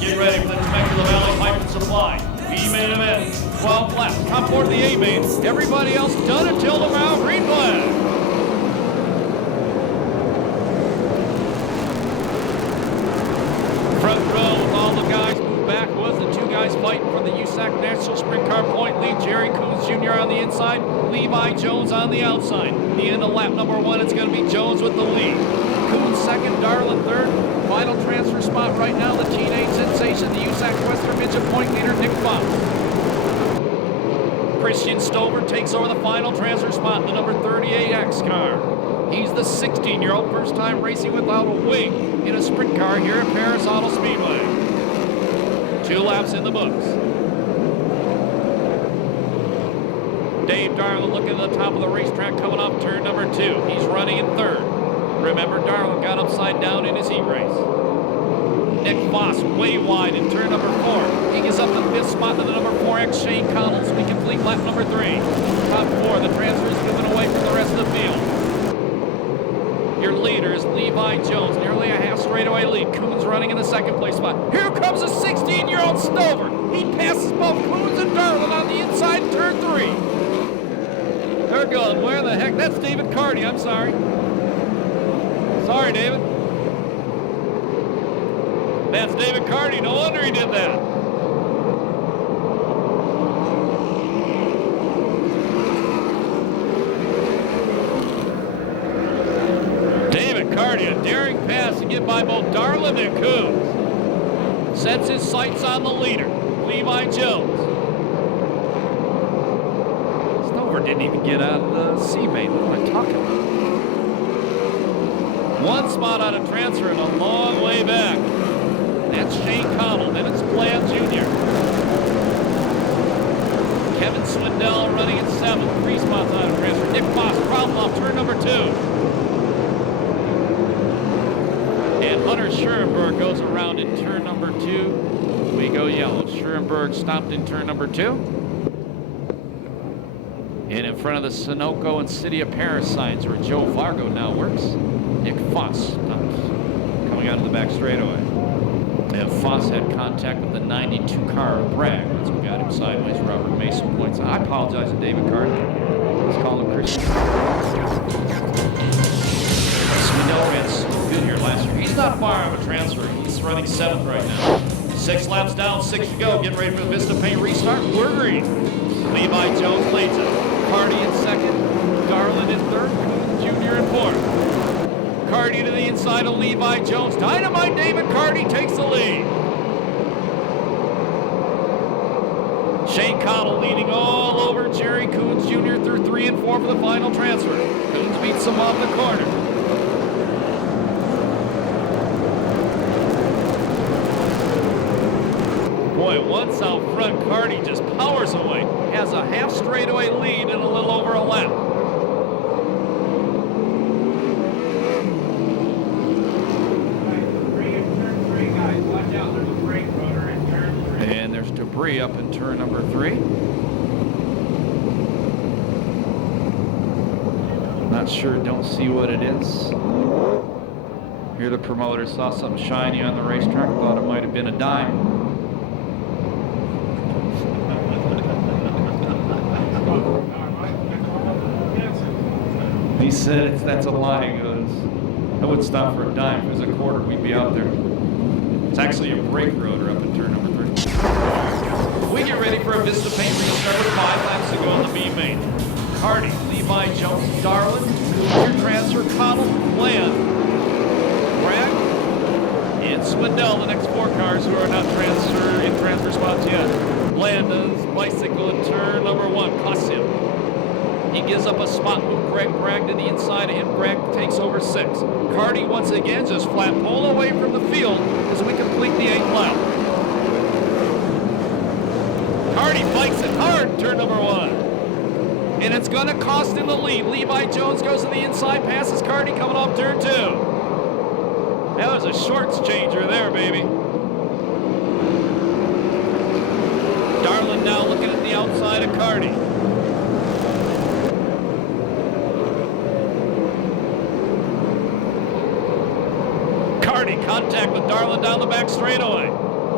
Get ready for the Temecula Valley Pipe and Supply. B-main event, 12 laps, top board of the A-main. Everybody else done until the bow, green flag. Front row with all the guys moved back was the 2 guys fighting for the USAC National Sprint Car Point lead. Jerry Coons Jr. on the inside, Levi Jones on the outside. The end of lap number 1, it's going to be Jones with the lead. Coons 2nd, Darlin 3rd. Final transfer spot right now, the teenage sensation position, the USAC Western Midget point leader, Nick Fox. Christian Stover takes over the final transfer spot in the number 38X car. He's the 16-year-old, first time racing without a wing in a sprint car here at Perris Auto Speedway. 2 laps in the books. Dave Darlin looking at the top of the racetrack coming off turn number 2. He's running in 3rd. Remember, Darlin got upside down in his heat race. Nick Foss way wide in turn number 4. He gets up to the 5th spot to the number 4X Shane Connells. We complete lap number 3. Top 4, the transfer is moving away from the rest of the field. Your leader is Levi Jones, nearly a half straightaway lead. Coons running in the 2nd place spot. Here comes a 16-year-old Stover. He passes both Coons and Darlin on the inside in turn 3. They're going, where the heck? That's David Carty, I'm sorry. Sorry, David. That's David Carty. No wonder he did that. David Carty, a daring pass to get by both Darlin and Coons. Sets his sights on the leader, Levi Jones. Stover didn't even get out of the C main. What am I talking about? 1 spot on a transfer and a long way back. That's Shane Connell. Then it's Bland Jr. Kevin Swindell running at 7th. 3 spots on a transfer. Nick Foss, problem off turn number 2. And Hunter Schurenberg goes around in turn number 2. We go yellow. Schurenberg stopped in turn number 2. And in front of the Sunoco and City of Perris signs where Joe Vargo now works, Nick Foss stops, coming out of the back straightaway. And Foss had contact with the 92 car of Bragg. That's what got him sideways. Robert Mason points out. I apologize to David Carter. Let's call him Christian. Swindell ran so good here last year. He's not far of a transfer. He's running 7th right now. 6 laps down, 6 to go. Getting ready for the Vista Paint restart. We're green. Levi Jones leads it. Carty in 2nd. Darlin in 3rd. Jr. in 4th. Carty to the inside of Levi Jones. Dynamite David Carty takes the lead. Shane Connell leading all over Jerry Coons Jr. through 3 and 4 for the final transfer. Coons beats him off the corner. Boy, once out front, Carty just powers away. Has a half straightaway lead in a little over a lap. And there's debris up in turn number 3. Not sure, don't see what it is. Here the promoter saw something shiny on the racetrack, thought it might have been a dime. He said that's a lie. He goes, I wouldn't stop for a dime. If it was a quarter, we'd be out there. It's actually a brake rotor up in turn number 3. We get ready for a Vista Paint restart with 5 laps to go on the B main. Carty, Levi Jones, Darlin, Cooper transfer, Connell, Bland, Bragg, and Swindell, the next 4 cars who are not in transfer spots yet. Bland does bicycle in turn number 1, costs him. He gives up a spot, move Greg Bragg to the inside of him. Bragg takes over 6. Carty once again just flat pole away from the field as we complete the 8th lap. Carty fights it hard, turn number 1. And it's going to cost him the lead. Levi Jones goes to the inside, passes Carty coming off turn 2. That was a shorts changer there, baby. Darlin now looking at the outside of Carty. Contact with Darlin down the back straightaway.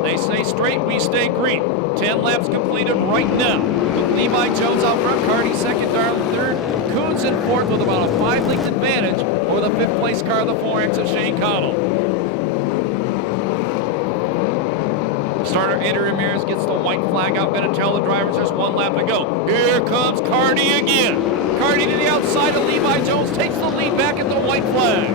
They stay straight, we stay green. 10 laps completed right now. With Levi Jones out front, Carty 2nd, Darlin 3rd, Coons in 4th with about a 5-length advantage over the 5th place car of the 4X of Shane Connell. Starter Andrew Ramirez gets the white flag out, going to tell the drivers there's 1 lap to go. Here comes Carty again. Carty to the outside of Levi Jones, takes the lead back at the white flag.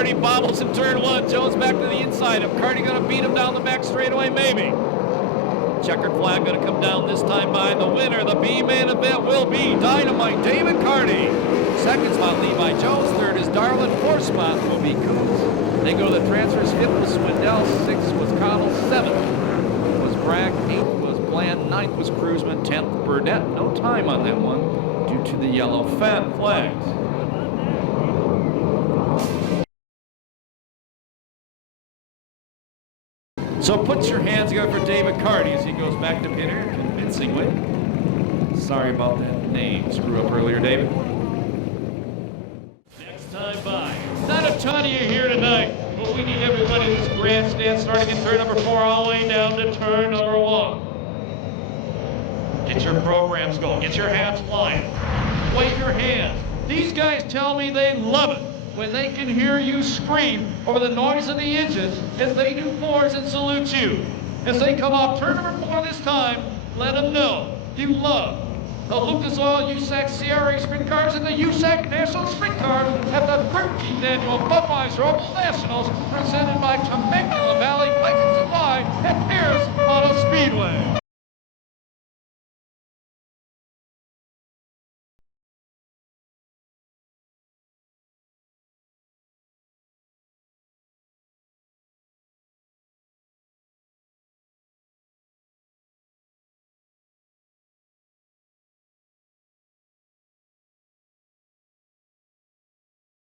Carty bobbles in turn one. Jones back to the inside. If Carty going to beat him down the back straightaway, maybe. Checkered flag going to come down this time by the winner. The B-main event will be Dynamite David Carty. Second spot, Levi Jones. Third is Darlin. Fourth spot will be Coons. They go to the transfers. Fifth was Swindell. Sixth was Connell. Seventh was Bragg. Eighth was Bland. Ninth was Cruzman. 10th, Burnett. No time on that one due to the yellow fan flags. So put your hands together for David Carty as he goes back to pit here convincingly. Sorry about that name screw up earlier, David. Next time by. Not a ton of you here tonight, but we need everybody in this grandstand starting in turn number 4 all the way down to turn number 1. Get your programs going. Get your hats flying. Wave your hands. These guys tell me they love it when they can hear you scream over the noise of the engines as they do fours and salute you. As they come off turn number 4 this time, let them know you love the Lucas Oil USAC CRA Sprint Cars and the USAC National Sprint Cars at the 13th Annual Budweiser Oval Nationals presented by Temecula Valley Pipe and Supply at Perris Auto Speedway.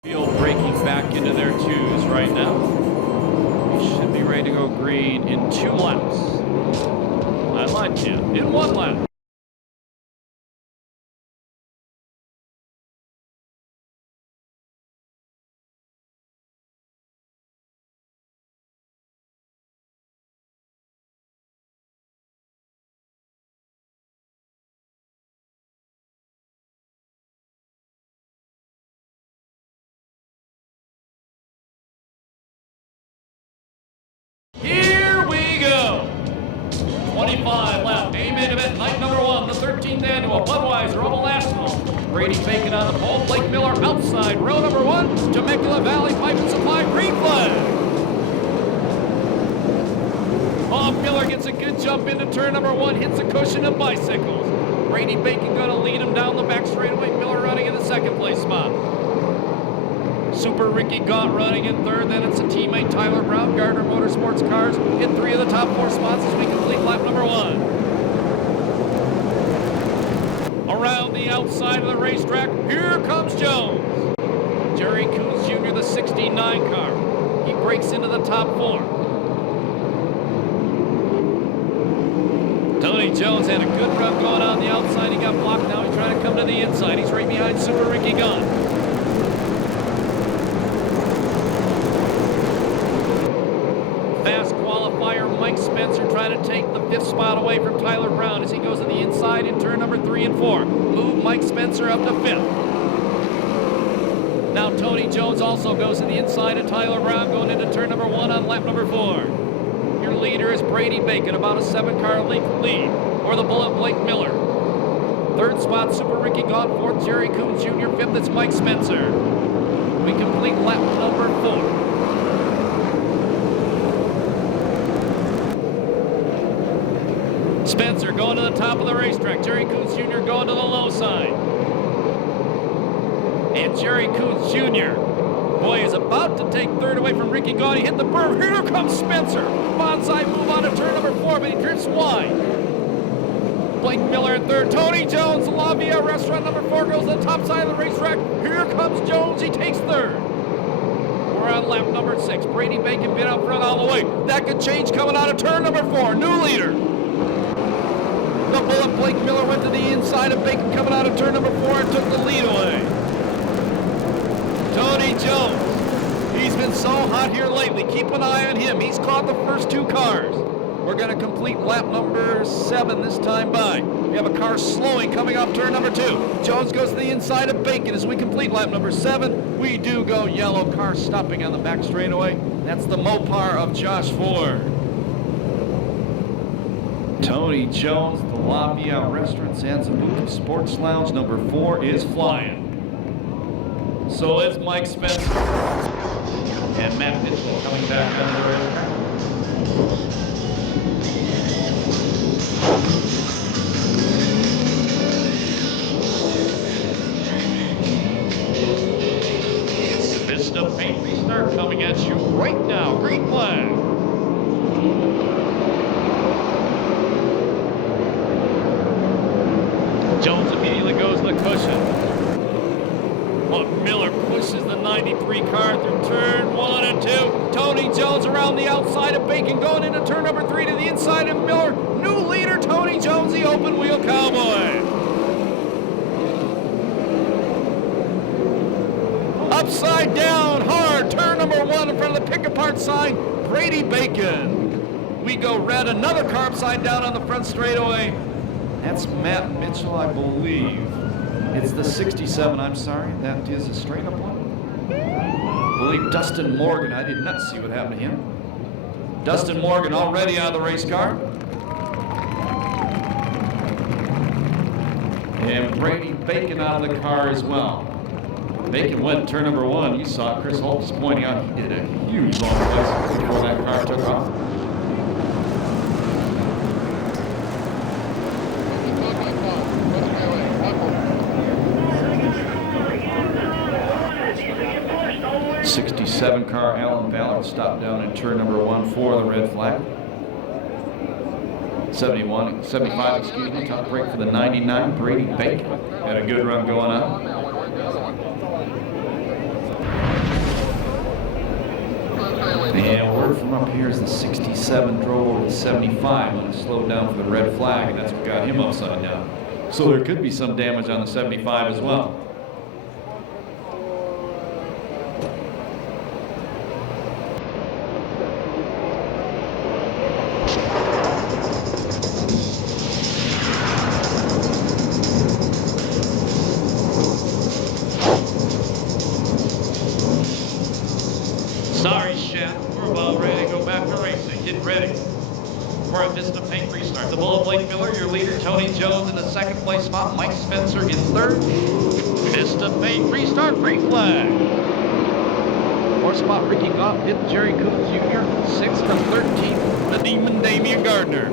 Field breaking back into their twos right now. We should be ready to go green in 2 laps. I lied to you. In 1 lap. Here we go. 25 lap A-main event, night number 1, the 13th annual Budweiser Oval National. Brady Bacon on the pole, Blake Miller outside row number 1, Temecula Valley Pipe and Supply green flag. Bob Miller gets a good jump into turn number 1, hits a cushion of bicycles. Brady Bacon going to lead him down the back straightaway, Miller running in the second place spot. Super Ricky Gaunt running in third, then it's a teammate Tyler Brown, Gardner Motorsports Cars in 3 of the top 4 spots as we complete lap number 1. Around the outside of the racetrack, here comes Jones. Jerry Coons Jr., the 69 car. He breaks into the top 4. Tony Jones had a good run going on the outside. He got blocked. Now he's trying to come to the inside. He's right behind Super Ricky Gaunt. Fast qualifier Mike Spencer trying to take the 5th spot away from Tyler Brown as he goes to the inside in turn number 3 and 4. Move Mike Spencer up to 5th. Now Tony Jones also goes to the inside of Tyler Brown going into turn number 1 on lap number 4. Your leader is Brady Bacon, about a 7-car length lead, or the Bullet Blake Miller. 3rd spot Super Ricky Gaunt, 4th Jerry Coons Jr., 5th it's Mike Spencer. We complete lap number 4. Spencer going to the top of the racetrack. Jerry Coons Jr. going to the low side. And Jerry Coons Jr. boy is about to take 3rd away from Ricky Gaunt. He hit the berm. Here comes Spencer. Bonsai move on to turn number 4, but he drifts wide. Blake Miller in 3rd. Tony Jones, La Via Restaurant number 4 goes to the top side of the racetrack. Here comes Jones. He takes 3rd. We're on lap number 6. Brady Bacon been out front all the way. That could change coming out of turn number 4. New leader. The Bullet Blake Miller went to the inside of Bacon coming out of turn number 4 and took the lead away. Tony Jones, he's been so hot here lately. Keep an eye on him. He's caught the first 2 cars. We're going to complete lap number 7 this time by. We have a car slowing coming off turn number 2. Jones goes to the inside of Bacon as we complete lap number 7. We do go yellow, car stopping on the back straightaway. That's the Mopar of Josh Ford. Tony Jones, the La Via Restaurant Zanzibar Sports Lounge number 4 is flying. So it's Mike Spencer. Matt Mitchell coming back onto the racetrack. Vista Paint Restart coming at you right now. Green flag. Jones immediately goes to the cushion. But Miller pushes the 93 car through turn 1 and 2. Tony Jones around the outside of Bacon, going into turn number 3 to the inside of Miller. New leader, Tony Jones, the open wheel cowboy. Upside down, hard, turn number 1 in front of the pick-apart sign, Brady Bacon. We go red, another car upside down on the front straightaway. That's Matt Mitchell, I believe. It's the 67, I'm sorry. That is a straight-up one. I believe Dustin Morgan, I did not see what happened to him. Dustin Morgan already out of the race car. And Brady Bacon out of the car as well. Bacon went turn number 1. You saw Chris Holt was pointing out he did a huge long place before that car took off. '67 car Alan Ballard stopped down in turn number 1 for the red flag. 75, excuse me, top break for the 99, Brady Bacon. Had a good run going on. And word from up here is the 67 drove over the 75 when it slowed down for the red flag, and that's what got him upside down. So there could be some damage on the 75 as well. Sorry, Chef. We're about ready to go back to racing. Get ready for a Vista Paint Restart. The Bull of Blake Miller, your leader, Tony Jones in the second place spot. Mike Spencer in third. Vista Paint Restart, green flag. Fourth spot, Ricky Goff, fifth, Jerry Coombs Jr., sixth and 13th, the Demon Damian Gardner.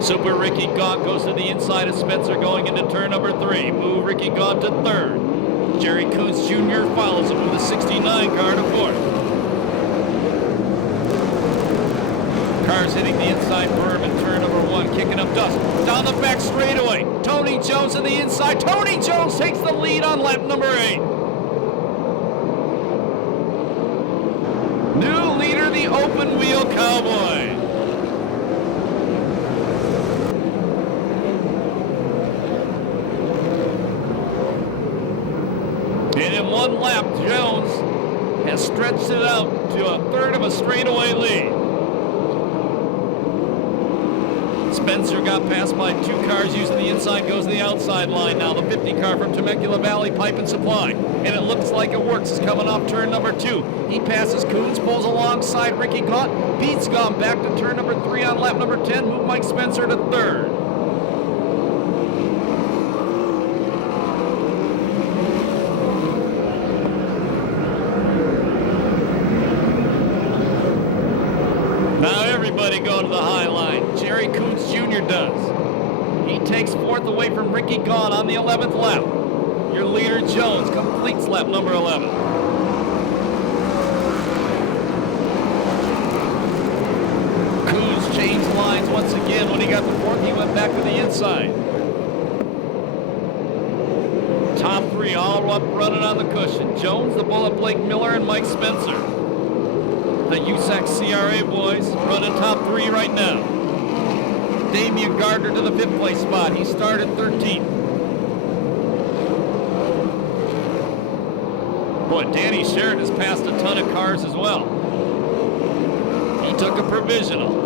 Super Ricky Gaunt goes to the inside of Spencer going into turn number 3. Move Ricky Gaunt to third. Jerry Coombs Jr. follows him with the 69 car to fourth. Cars hitting the inside berm in turn number 1, kicking up dust. Down the back straightaway. Tony Jones on the inside. Tony Jones takes the lead on lap number 8. New leader, the open wheel cowboy. And in one lap, Jones has stretched it out to a third of a straightaway lead. Spencer got passed by 2 cars using the inside, goes to the outside line now. The 50 car from Temecula Valley Pipe and Supply. And it looks like it works. It's coming off turn number 2. He passes Coons, pulls alongside Ricky Gaunt. Pete's gone back to turn number 3 on lap number 10. Move Mike Spencer to third. Now everybody going to the high line. Jerry Coombs Jr. does. He takes fourth away from Ricky Gaunt on the 11th lap. Your leader, Jones, completes lap number 11. Coombs changed lines once again. When he got the fourth, he went back to the inside. Top 3 all up running on the cushion. Jones, the Bullet, Blake Miller, and Mike Spencer. The USAC CRA boys running top 3 right now. Damian Gardner to the 5th place spot. He started 13th. Boy, Danny Sheridan has passed a ton of cars as well. He took a provisional.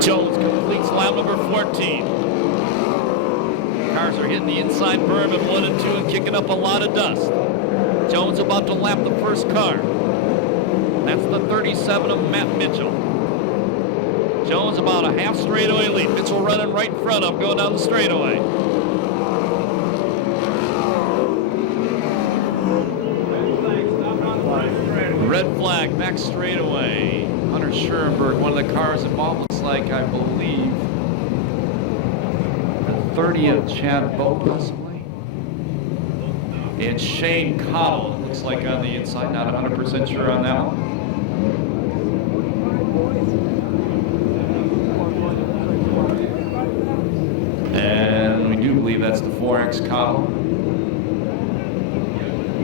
Jones completes lap number 14. Cars are Spencer hitting the inside berm at 1 and 2 and kicking up a lot of dust. Jones about to lap the first car. That's the 37 of Matt Mitchell. Jones about a half straightaway lead. Mitchell running right in front of him, going down the straightaway. Red flag, back straightaway. Hunter Schoenberg, one of the cars involved, looks like, I believe, the 30 of Chad Bowe, possibly. And Shane Cottle, it looks like, on the inside. Not 100% sure on that one. And we do believe that's the 4X Cottle.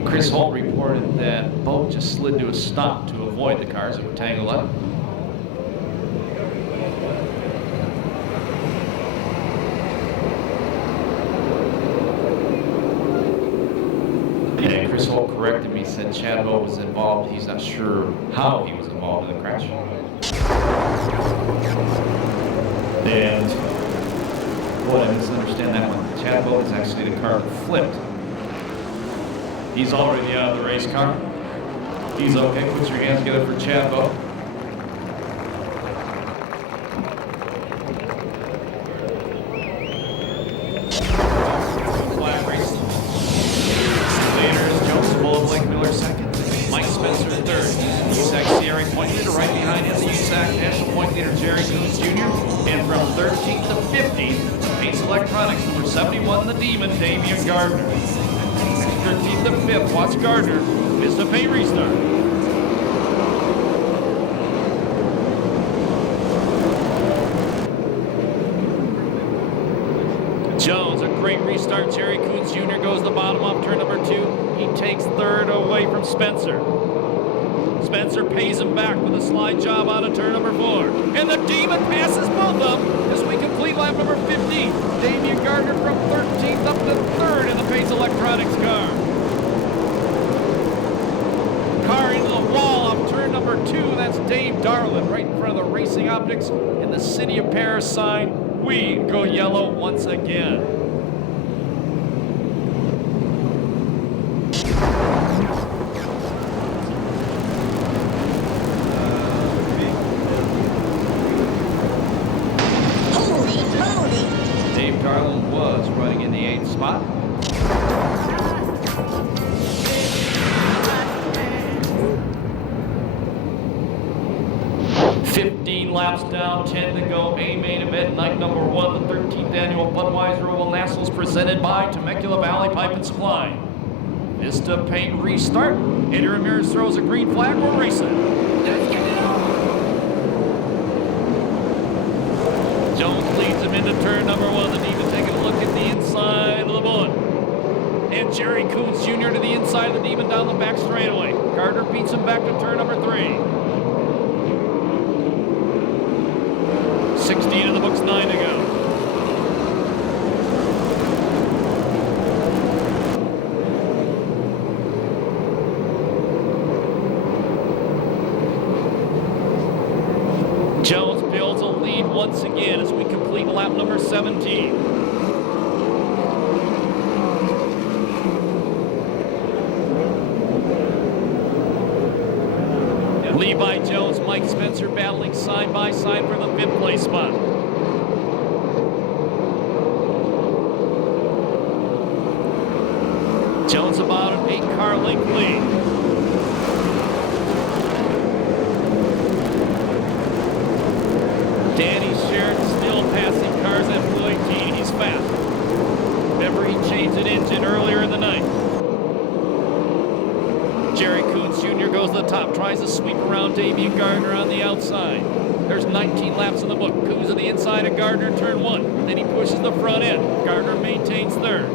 Chris Holt reported that Bowe just slid to a stop to avoid the cars that were tangled up. And Chris Holt corrected me, said Chad Bowe was involved. He's not sure how he was involved in the crash. And boy, I misunderstand that one. Chad Bowe is actually the car that flipped. He's already out of the race car. He's okay. Put your hands together for Chad Bowe. Flag race. Leaders, Jones, Bull, Blake Miller second. Mike Spencer third. USAC CRA point leader. Right behind him, the USAC National point leader, Jerry Coons Jr. And from 13th to 15th, Pace Electronics, number 71, the Demon, Damian Gardner. 13th to 5th, Watts Gardner is the paint restart. Jones, a great restart. Jerry Coons Jr. goes the bottom off turn number 2. He takes third away from Spencer. Spencer pays him back with a slide job out of turn number 4. And the Demon passes both of them as we complete lap number 15. Damian Gardner from 13th up to 3rd in the Pace Electronics car. Car into the wall off turn number 2. That's Dave Darlin right in front of the Racing Optics and the City of Perris sign. We go yellow once again. Dave Darlin was running in the 8th spot. Laps down, 10 to go. A main event, night number 1, the 13th annual Budweiser Oval Nationals presented by Temecula Valley Pipe and Supply. Vista Paint restart. Eddie Ramirez throws a green flag. We're racing. Jones leads him into turn number 1. The Demon taking a look at the inside of the bullet. And Jerry Coons Jr. to the inside of the Demon down the back straightaway. Gardner beats him back to turn number 3. 16 in the books, 9 to go. Jones builds a lead once again as we complete lap number 17. Levi Jones, Mike Spencer battling side by side for the 5th place spot. Jones about an 8-car length lead. Danny Sheridan still passing cars at Blue 18. He's fast. Remember, he changed an engine earlier in the night. Jerry Coons Jr. goes to the top, tries to sweep around Damian Gardner on the outside. There's 19 laps in the book. Coons on the inside of Gardner, turn 1. Then he pushes the front end. Gardner maintains 3rd.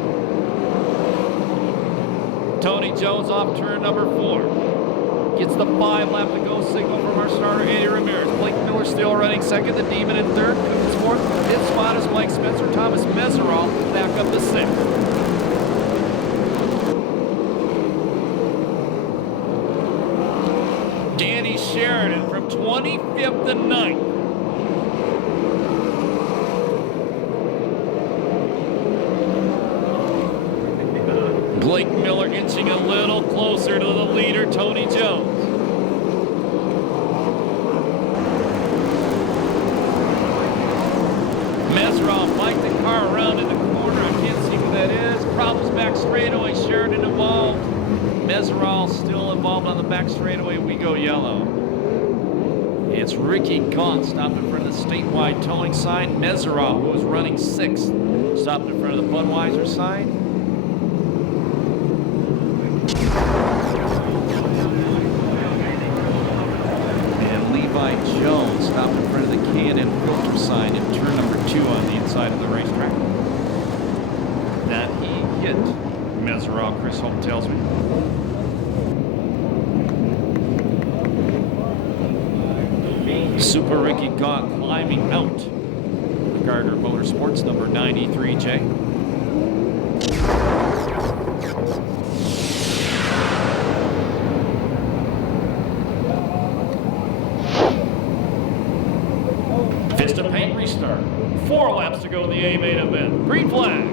Tony Jones off turn number 4. Gets the 5 lap to go signal from our starter, Eddie Ramirez. Blake Miller still running 2nd, the Demon in 3rd. Coons 4th. 5th spot is Mike Spencer. Thomas Meseroff back up to 6th. Danny Sheridan from 25th to 9th. Blake Miller inching a little closer to the leader, Tony Jones. Meserow fight the car around in the corner. I can't see who that is. Problems back straightaway. Sheridan involved. Meserow still involved on the back straightaway. We go yellow. It's Ricky Gaunt stopped in front of the statewide towing sign. Meserow, who was running 6th, stopped in front of the Budweiser sign. And Levi Jones stopped in front of the K&N filter sign in turn number 2 on the inside of the racetrack. That he hit Meserow, Chris Hope tells me. Super Ricky Gaunt climbing out. Gardner Motorsports, number 93J. Fist of paint restart. 4 laps to go in the A main event. Green flag.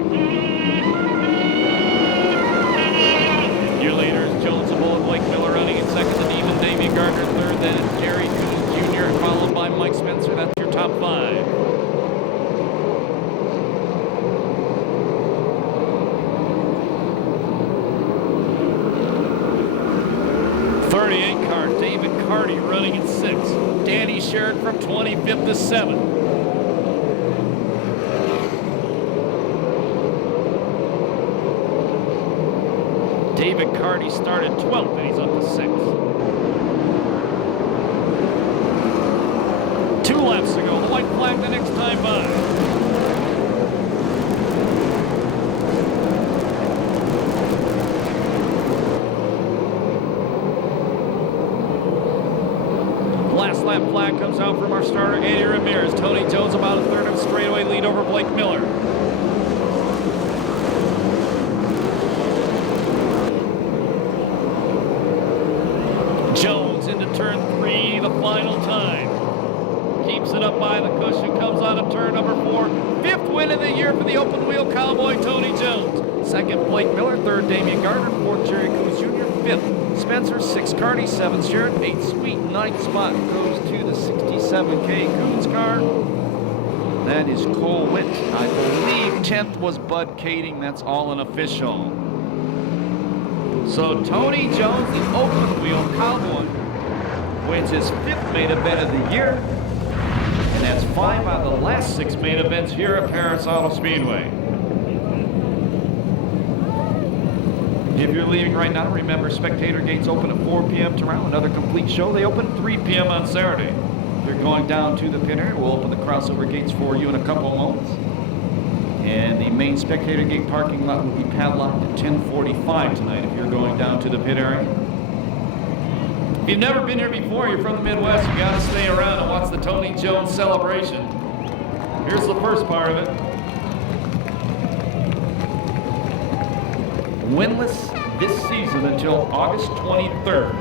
Year later is Jones and Bullet, Blake Miller running in second, and even Davey Gardner third, then it's Jerry Coons Jr. followed by Mike Spencer. That's your top 5. Car, David Carty running in 6th. Danny Sherritt from 25th to 7th. David Carty started 12th and he's up to 6th. 2 laps to go. The white flag the next time by. Last lap flag comes out from our starter, Andy Ramirez. Tony Jones about a third of straightaway lead over Blake Miller. Jones into turn 3, the final time. Keeps it up by the cushion, comes out of turn number 4. 5th win of the year for the open wheel cowboy, Tony Jones. 2nd, Blake Miller. 3rd, Damian Gardner. 4th, Jerry Coons Jr. 5th, Spencer. 6th, Carty. 7th, Sherritt. 8th, Sweet. 9th spot goes to the 67K Coons car. That is Cole Witt. I believe 10th was Bud Kading. That's all unofficial. So Tony Jones, the open wheel cowboy, wins his 5th main event of the year. And that's 5 out of the last 6 main events here at Perris Auto Speedway. If you're leaving right now, remember spectator gates open at 4 p.m. tomorrow. Another complete show. They open at 3 p.m. on Saturday. If you're going down to the pit area, we'll open the crossover gates for you in a couple of moments. And the main spectator gate parking lot will be padlocked at 10:45 tonight if you're going down to the pit area. If you've never been here before, you're from the Midwest, you gotta stay around and watch the Tony Jones celebration. Here's the first part of it. Winless this season until August 23rd.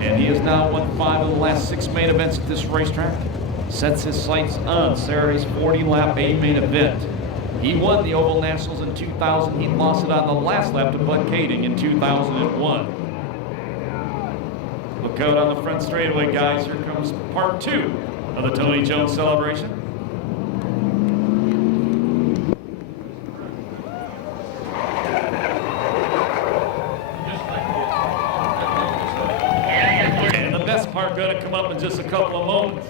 And he has now won 5 of the last 6 main events at this racetrack. Sets his sights on Saturday's 40-lap A main event. He won the Oval Nationals in 2000. He lost it on the last lap to Bud Kading in 2001. Look out on the front straightaway, guys. Here comes part 2 of the Tony Jones celebration. And the best part going to come up in just a couple of moments.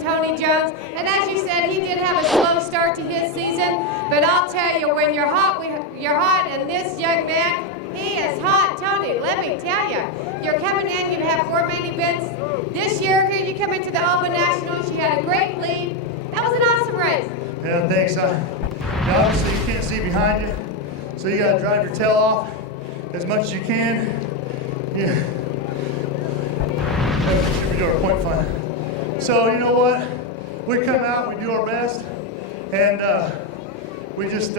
Tony Jones, and as you said, he did have a slow start to his season, but I'll tell you, when you're hot, and this young man, he is hot, Tony. Let me tell you, you're coming in, you have 4 main events. This year, here you come into the Open Nationals, you had a great lead. That was an awesome race. Yeah, thanks. Obviously, you can't see behind you, so you got to drive your tail off as much as you can. Yeah. Should we do our point final? So, you know what? We come out, we do our best, and we just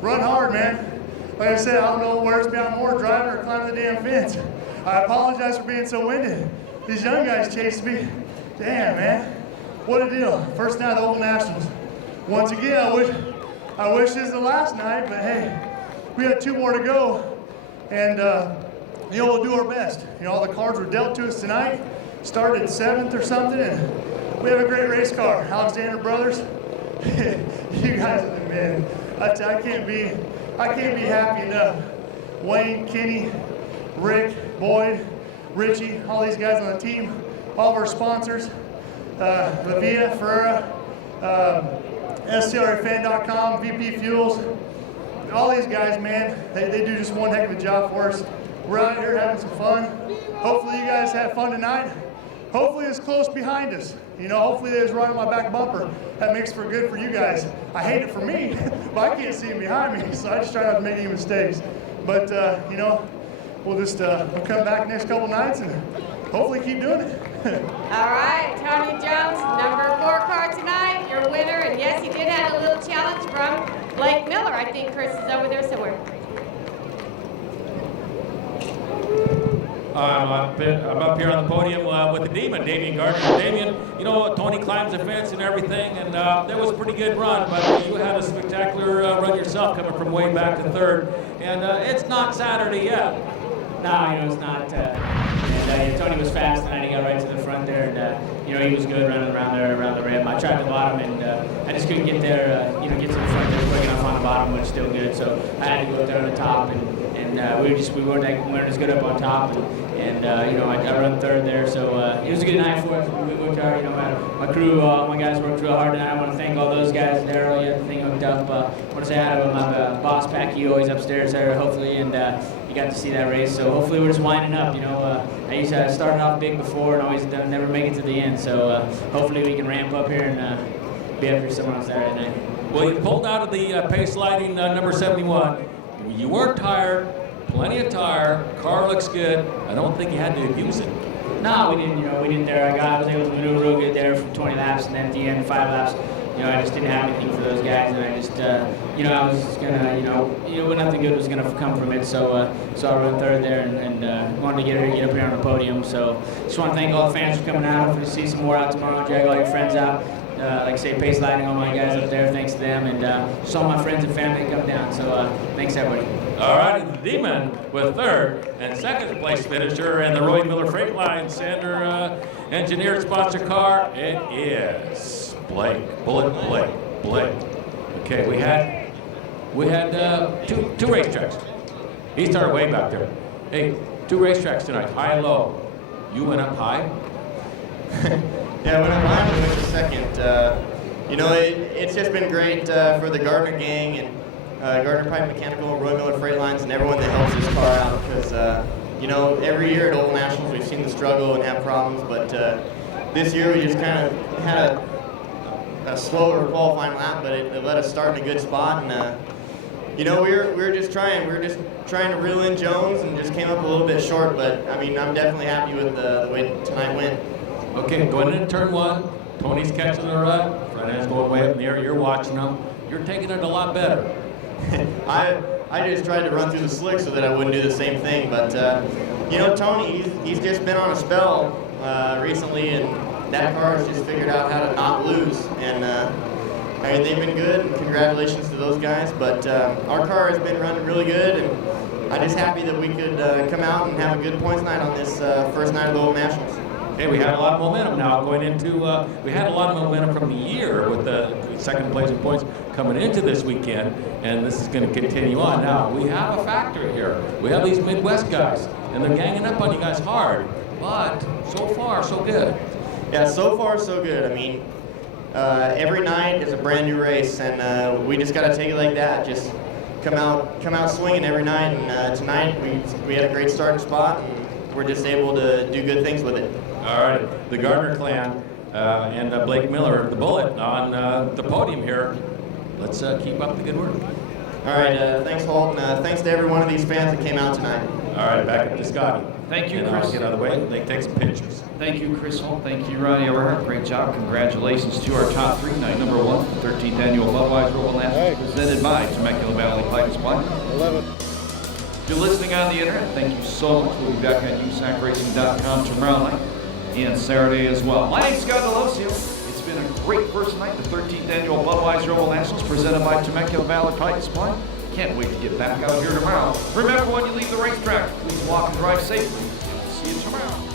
run hard, man. Like I said, I don't know where it's been more, driving or climbing the damn fence. I apologize for being so winded. These young guys chased me. Damn, man. What a deal. First night of the Oval Nationals. Once again, I wish this is the last night, but hey, we had 2 more to go, and you know, we'll do our best. You know, all the cards were dealt to us tonight. Started 7th or something, and we have a great race car. Alexander Brothers, you guys are the men. I can't be happy enough. Wayne, Kenny, Rick, Boyd, Richie, all these guys on the team, all of our sponsors, Lavia, Ferreira, SCRAFan.com, VP Fuels, all these guys, man, they do just one heck of a job for us. We're out here having some fun. Hopefully you guys had fun tonight. Hopefully it's close behind us. You know, hopefully it's right on my back bumper. That makes for good for you guys. I hate it for me, but I can't see them behind me, so I just try not to make any mistakes. But, you know, we'll just we'll come back next couple nights and hopefully keep doing it. All right, Tony Jones, number 4 car tonight, your winner, and yes, he did have a little challenge from Blake Miller. I think Chris is over there somewhere. I'm up here on the podium with the Demon, Damian Gardner. Damian, you know, Tony climbs the fence and everything, and that was a pretty good run, but you had a spectacular run yourself coming from way back to 3rd, and it's not Saturday yet. No, you know, it's not. And Tony was fast tonight. He got right to the front there, and you know, he was good running around there, around the rim. I tried the bottom, and I just couldn't get there. You know, get to the front there quick enough on the bottom, but still good. So I had to go up there on the top, and we weren't as good up on top, and you know, I run 3rd there. So it was a good night for us. We worked hard. You know, my crew, my guys worked real hard tonight. I want to thank all those guys there. You had the thing hooked up. I want to say hi to my boss Packy, always upstairs there, hopefully, and you got to see that race. So hopefully we're just winding up. You know, I used to start off big before and always never make it to the end. So hopefully we can ramp up here and be up here somewhere on Saturday night. Well, you pulled out of the pace sliding number 71. You weren't tired, plenty of tire, car looks good. I don't think you had to abuse it. No, we didn't. You know, we didn't there. I was able to maneuver real good there for 20 laps, and then at the end, 5 laps. You know, I just didn't have anything for those guys, and I just, you know, I was just gonna, you know, nothing good was gonna come from it. So, I run 3rd there, and wanted to get up here on the podium. So, just want to thank all the fans for coming out. Hopefully, see some more out tomorrow. Drag all your friends out. Like I say, pace lighting, all my guys up there. Thanks to them, and just all my friends and family come down. So, thanks everybody. All right, the Demon with 3rd and 2nd place finisher, and the Roy Miller Freightliner Sander engineered sponsor car. It is Blake. Blake. Okay, we had two racetracks. He started way back there. Hey, 2 racetracks tonight, high and low. You went up high. Yeah, I went up high and went to 2nd. You know, it's just been great for the Gardner gang and Gardner Pipe Mechanical, Roy Miller Freightlines, and everyone that helps this car out. Because you know, every year at Oval Nationals we've seen the struggle and have problems, but this year we just kind of had a slower qualifying lap, but it let us start in a good spot. And you know, we were just trying to reel in Jones and just came up a little bit short. But I mean, I'm definitely happy with the way tonight went. Okay, going into turn 1, Tony's catching the rut. Front end's going way up in the air. You're watching them. You're taking it a lot better. I just tried to run through the slick so that I wouldn't do the same thing. But you know, Tony, he's just been on a spell recently, and that car has just figured out how to not lose. And I mean, they've been good, and congratulations to those guys. But our car has been running really good, and I'm just happy that we could come out and have a good points night on this first night of the Oval Nationals. Okay, we had a lot of momentum now going into, we had a lot of momentum from the year with the 2nd place in points coming into this weekend, and this is going to continue on. Now, we have a factor here. We have these Midwest guys, and they're ganging up on you guys hard, but so far, so good. Yeah, so far so good. I mean, every night is a brand new race, and we just got to take it like that. Just come out swinging every night. And tonight we had a great starting spot, and we're just able to do good things with it. All right, the Gardner clan and Blake Miller, the Bullet, on the podium here. Let's keep up the good work. All right, thanks, Holt, and thanks to every one of these fans that came out tonight. All right, back up to Scotty. Thank you, and Chris. I'll get out of the way. They take some pictures. Thank you, Chris Holt. Thank you, Ronnie Everhart. Great job. Congratulations to our top three. Night number 1, 13th annual Budweiser Oval Nationals, presented by Temecula Valley Pipe Supply. 11. If you're listening on the internet, thank you so much. We'll be back on USACRacing.com tomorrow night and Saturday as well. My name's Scott Delosio. It's been a great first night, the 13th annual Budweiser Oval Nationals, presented by Temecula Valley Pipe Supply. Can't wait to get back out here tomorrow. Remember, when you leave the racetrack, please walk and drive safely. See you tomorrow.